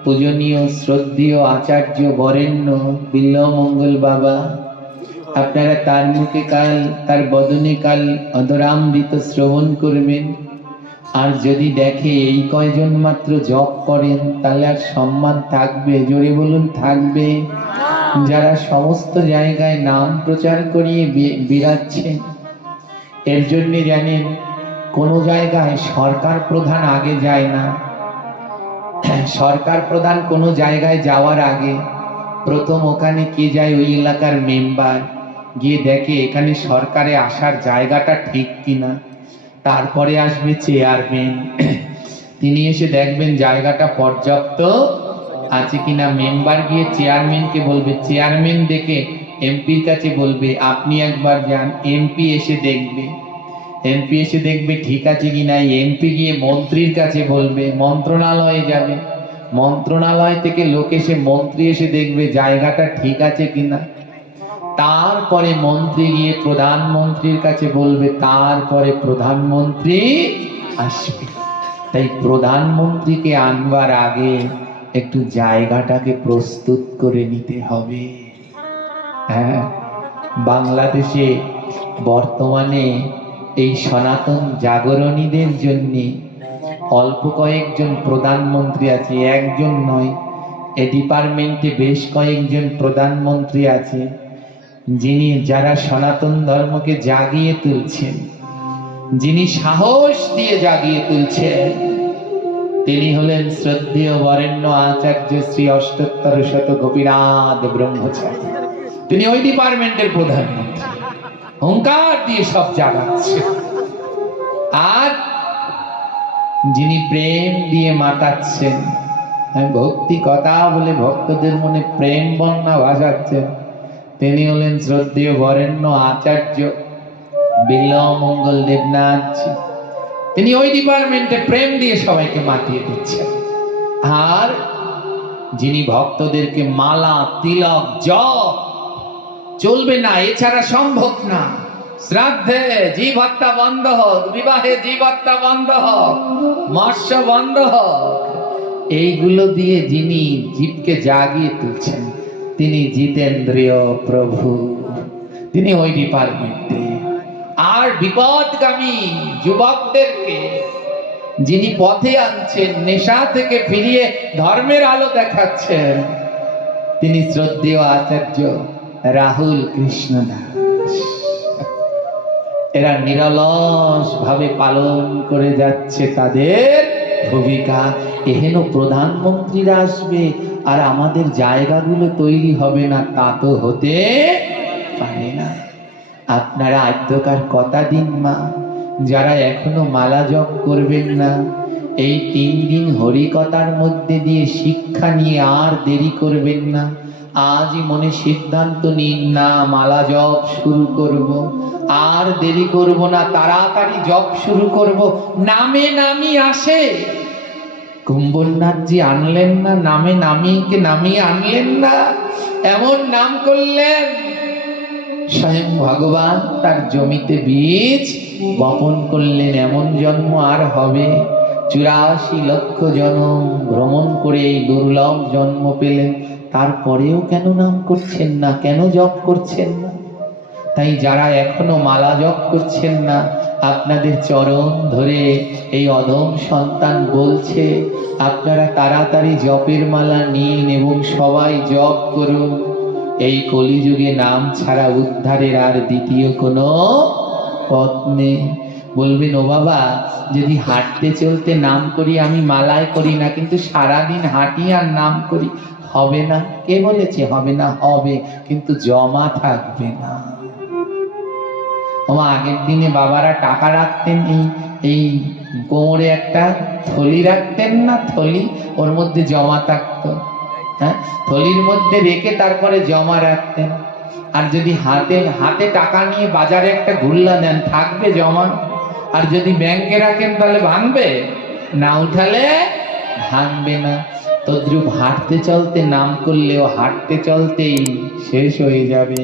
পূজনীয় শ্রদ্ধেয় আচার্য বরেণ্য বিল্বমঙ্গল বাবা। আপনারা তার মুখে কাল, তার বদনে কাল অধরামৃত শ্রবণ করবেন। আর যদি দেখে এই কয়জন মাত্র জপ করেন, তাহলে আর সম্মান থাকবে? জোরে বলুন, থাকবে? যারা সমস্ত জায়গায় নাম প্রচার করিয়ে বেড়াচ্ছেন, এর জন্য জানেন কোনো জায়গায় সরকার প্রধান আগে যায় না। সরকার প্রধান কোনো জায়গায় যাওয়ার আগে প্রথম ওখানে কে যায়? ওই এলাকার মেম্বার গিয়ে দেখে এখানে সরকারে আসার জায়গাটা ঠিক কিনা। তারপরে আসবে চেয়ারম্যান, তিনি এসে দেখবেন জায়গাটা পর্যাপ্ত আছে কিনা। মেম্বার গিয়ে চেয়ারম্যানকে বলবে, চেয়ারম্যান দেখে এমপির কাছে বলবে আপনি একবার যান। এমপি এসে দেখবে ঠিক আছে কিনা। এমপি গিয়ে মন্ত্রীর কাছে বলবে, মন্ত্রণালয়ে যাবে, মন্ত্রণালয় থেকে লোক এসে, মন্ত্রী এসে দেখবে জায়গাটা ঠিক আছে কিনা। তারপরে মন্ত্রী গিয়ে প্রধানমন্ত্রীর কাছে বলবে, তারপরে প্রধানমন্ত্রী আসবে। তাই প্রধানমন্ত্রীকে আনবার আগে একটু জায়গাটাকে প্রস্তুত করে নিতে হবে। হ্যাঁ, বাংলাদেশে বর্তমানে এই সনাতন জাগরণীদের জন্য অল্প কয়েকজন প্রধানমন্ত্রী আছে, একজন নয়, এই ডিপার্টমেন্টে বেশ কয়েকজন প্রধানমন্ত্রী আছে যিনি যারা সনাতন ধর্মকে জাগিয়ে তুলছেন, যিনি সাহস দিয়ে জাগিয়ে তুলছেন, তিনি হলেন শ্রদ্ধেয় বরেণ্য আচার্য শ্রী অষ্টোত্তর শত গোপীনাথ ব্রহ্মচারী। তিনি ওই ডিপার্টমেন্টের প্রধানমন্ত্রী, হুঙ্কার দিয়ে সব জাগাচ্ছে। আর যিনি প্রেম দিয়ে মাতাচ্ছেন, ভক্তি কথা বলে ভক্তদের মনে প্রেম বন্যা ভাসাচ্ছেন, তিনি হলেন শ্রদ্ধেয় বরেণ্য আচার্য বিল্বমঙ্গল দেবনাথজি। তিনি ওই ডিপার্টমেন্টে প্রেম দিয়ে সবাইকে মাতিয়ে দিচ্ছেন। আর যিনি ভক্তদেরকে মালা তিলক জপ চলবে না, এছাড়া সম্ভব না, শ্রাদ্ধে জীব হত্যা বন্ধ হোক, বিবাহে জীব হত্যা বন্ধ হোক, মৎস্য বন্ধ হোক, এইগুলো দিয়ে যিনি জীবকে জাগিয়ে তুলছেন তিনি জিতেন্দ্রীয় প্রভু। তিনি ওই ডিপার্টমেন্টে। আর বিপদগামী যুবকদেরকে যিনি পথে আনছেন, নেশা থেকে ফিরিয়ে ধর্মের আলো দেখাচ্ছেন, তিনি শ্রদ্ধেয় আচার্য রাহুল কৃষ্ণ দাস। এরা নিরলস ভাবে পালন করে যাচ্ছে তাদের ভূমিকা। এহেন প্রধানমন্ত্রীরা আসবে আর আমাদের জায়গাগুলো তৈরি হবে না, তা তো হতে পারে না। আপনারা আদ্যকার কথা দিন মা, যারা এখনো মালা জপ করবেন না, এই 3 দিন হরিকথার মধ্যে দিয়ে শিক্ষা নিয়ে আর দেরি করবেন না। আজই মনে সিদ্ধান্ত নিন, না মালা জপ শুরু করব, আর দেরি করব না, তাড়াতাড়ি জপ শুরু করব। নামে নামি আসে, কুম্ভনাথজি আনলেন না, নামে নামিকে নামিয়ে আনলেন না, এমন নাম করলেন স্বয়ং ভগবান তার জমিতে বীজ বপন করলেন। এমন জন্ম আর হবে, 84 লক্ষ জন্ম ভ্রমণ করে এই দুর্লভ জন্ম পেলেন, তারপরেও কেন নাম করছেন না, কেন জপ করছেন না? তাই যারা এখনো মালা জপ করছেন না, আপনাদের চরণ ধরে এই অদম সন্তান বলছে, আপনারা তাড়াতাড়ি জপের মালা নিন এবং সবাই জপ করুন। এই কলিযুগে নাম ছাড়া উদ্ধারের আর দ্বিতীয় কোনো পথ নেই। বলবেন, ও বাবা, যদি হাঁটতে চলতে নাম করি, আমি মালায় করি না, কিন্তু সারাদিন হাঁটি আর নাম করি, হবে না? কে বলেছে হবে না? হবে, কিন্তু জমা থাকবে না। আমার আগের দিনে বাবারা টাকা রাখতেন, এই কোমরে একটা থলি রাখতেন না, থলি, ওর মধ্যে জমা থাকতো। হ্যাঁ, থলির মধ্যে রেখে তারপরে জমা রাখতেন। আর যদি হাতে টাকা নিয়ে বাজারে একটা ঘুরলা দেন, থাকবে জমা। আর যদি ব্যাংকে রাখেন তাহলে ভাঙবে, না উঠালে ভাঙবে না। তদ্রুপ হাঁটতে চলতে নাম করলেও হাঁটতে চলতেই শেষ হয়ে যাবে।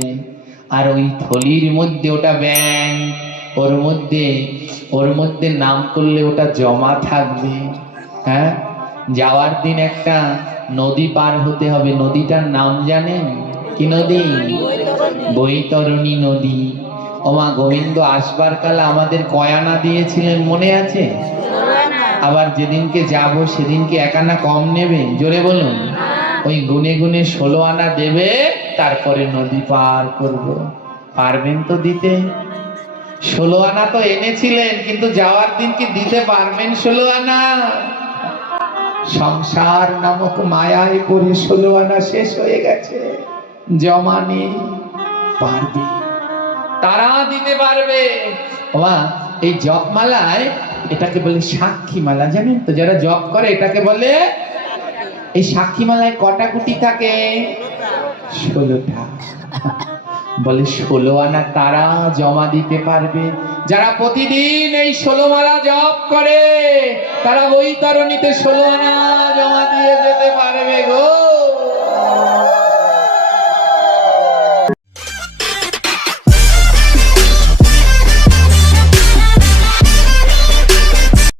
আর ওই থলির মধ্যে ওটা ব্যাংক, ওর মধ্যে নাম করলে ওটা জমা থাকবে। হ্যাঁ, যাওয়ার দিন একটা নদী পার হতে হবে, নদীটার নাম জানেন কি নদী? বৈতরণী নদী। ওমা গোবিন্দ আসবার কালে আমাদের কয়ানা দিয়েছিলেন, মনে আছে? আবার যেদিনকে যাব সেদিনকে 1 আনা কম নেবে, জোরে বলুন। ওই গুনে গুনে 16 আনা দেবে, তারপরে নদী পার করব। পারবেন তো দিতে? 16 আনা তো এনেছিলেন, কিন্তু যাওয়ার দিন কি দিতে পারবেন 16 আনা? সংসার নামক মায়ায় পড়ে 16 আনা শেষ হয়ে গেছে, জমা নেই। পারবে, তারা দিতে পারবে। বাবা, এই জপমালায় এটাকে বলে সাক্ষী মালা, জানেন তো? যারা জপ করে এটাকে বলে, এই সাক্ষী মালায় কটা গুটি থাকে? 16টা। বলে 16 আনা তারা জমা দিতে পারবে। যারা প্রতিদিন এই 16 মালা জপ করে, তারা বৈতরণীতে 16 আনা জমা দিয়ে যেতে পারবে গো।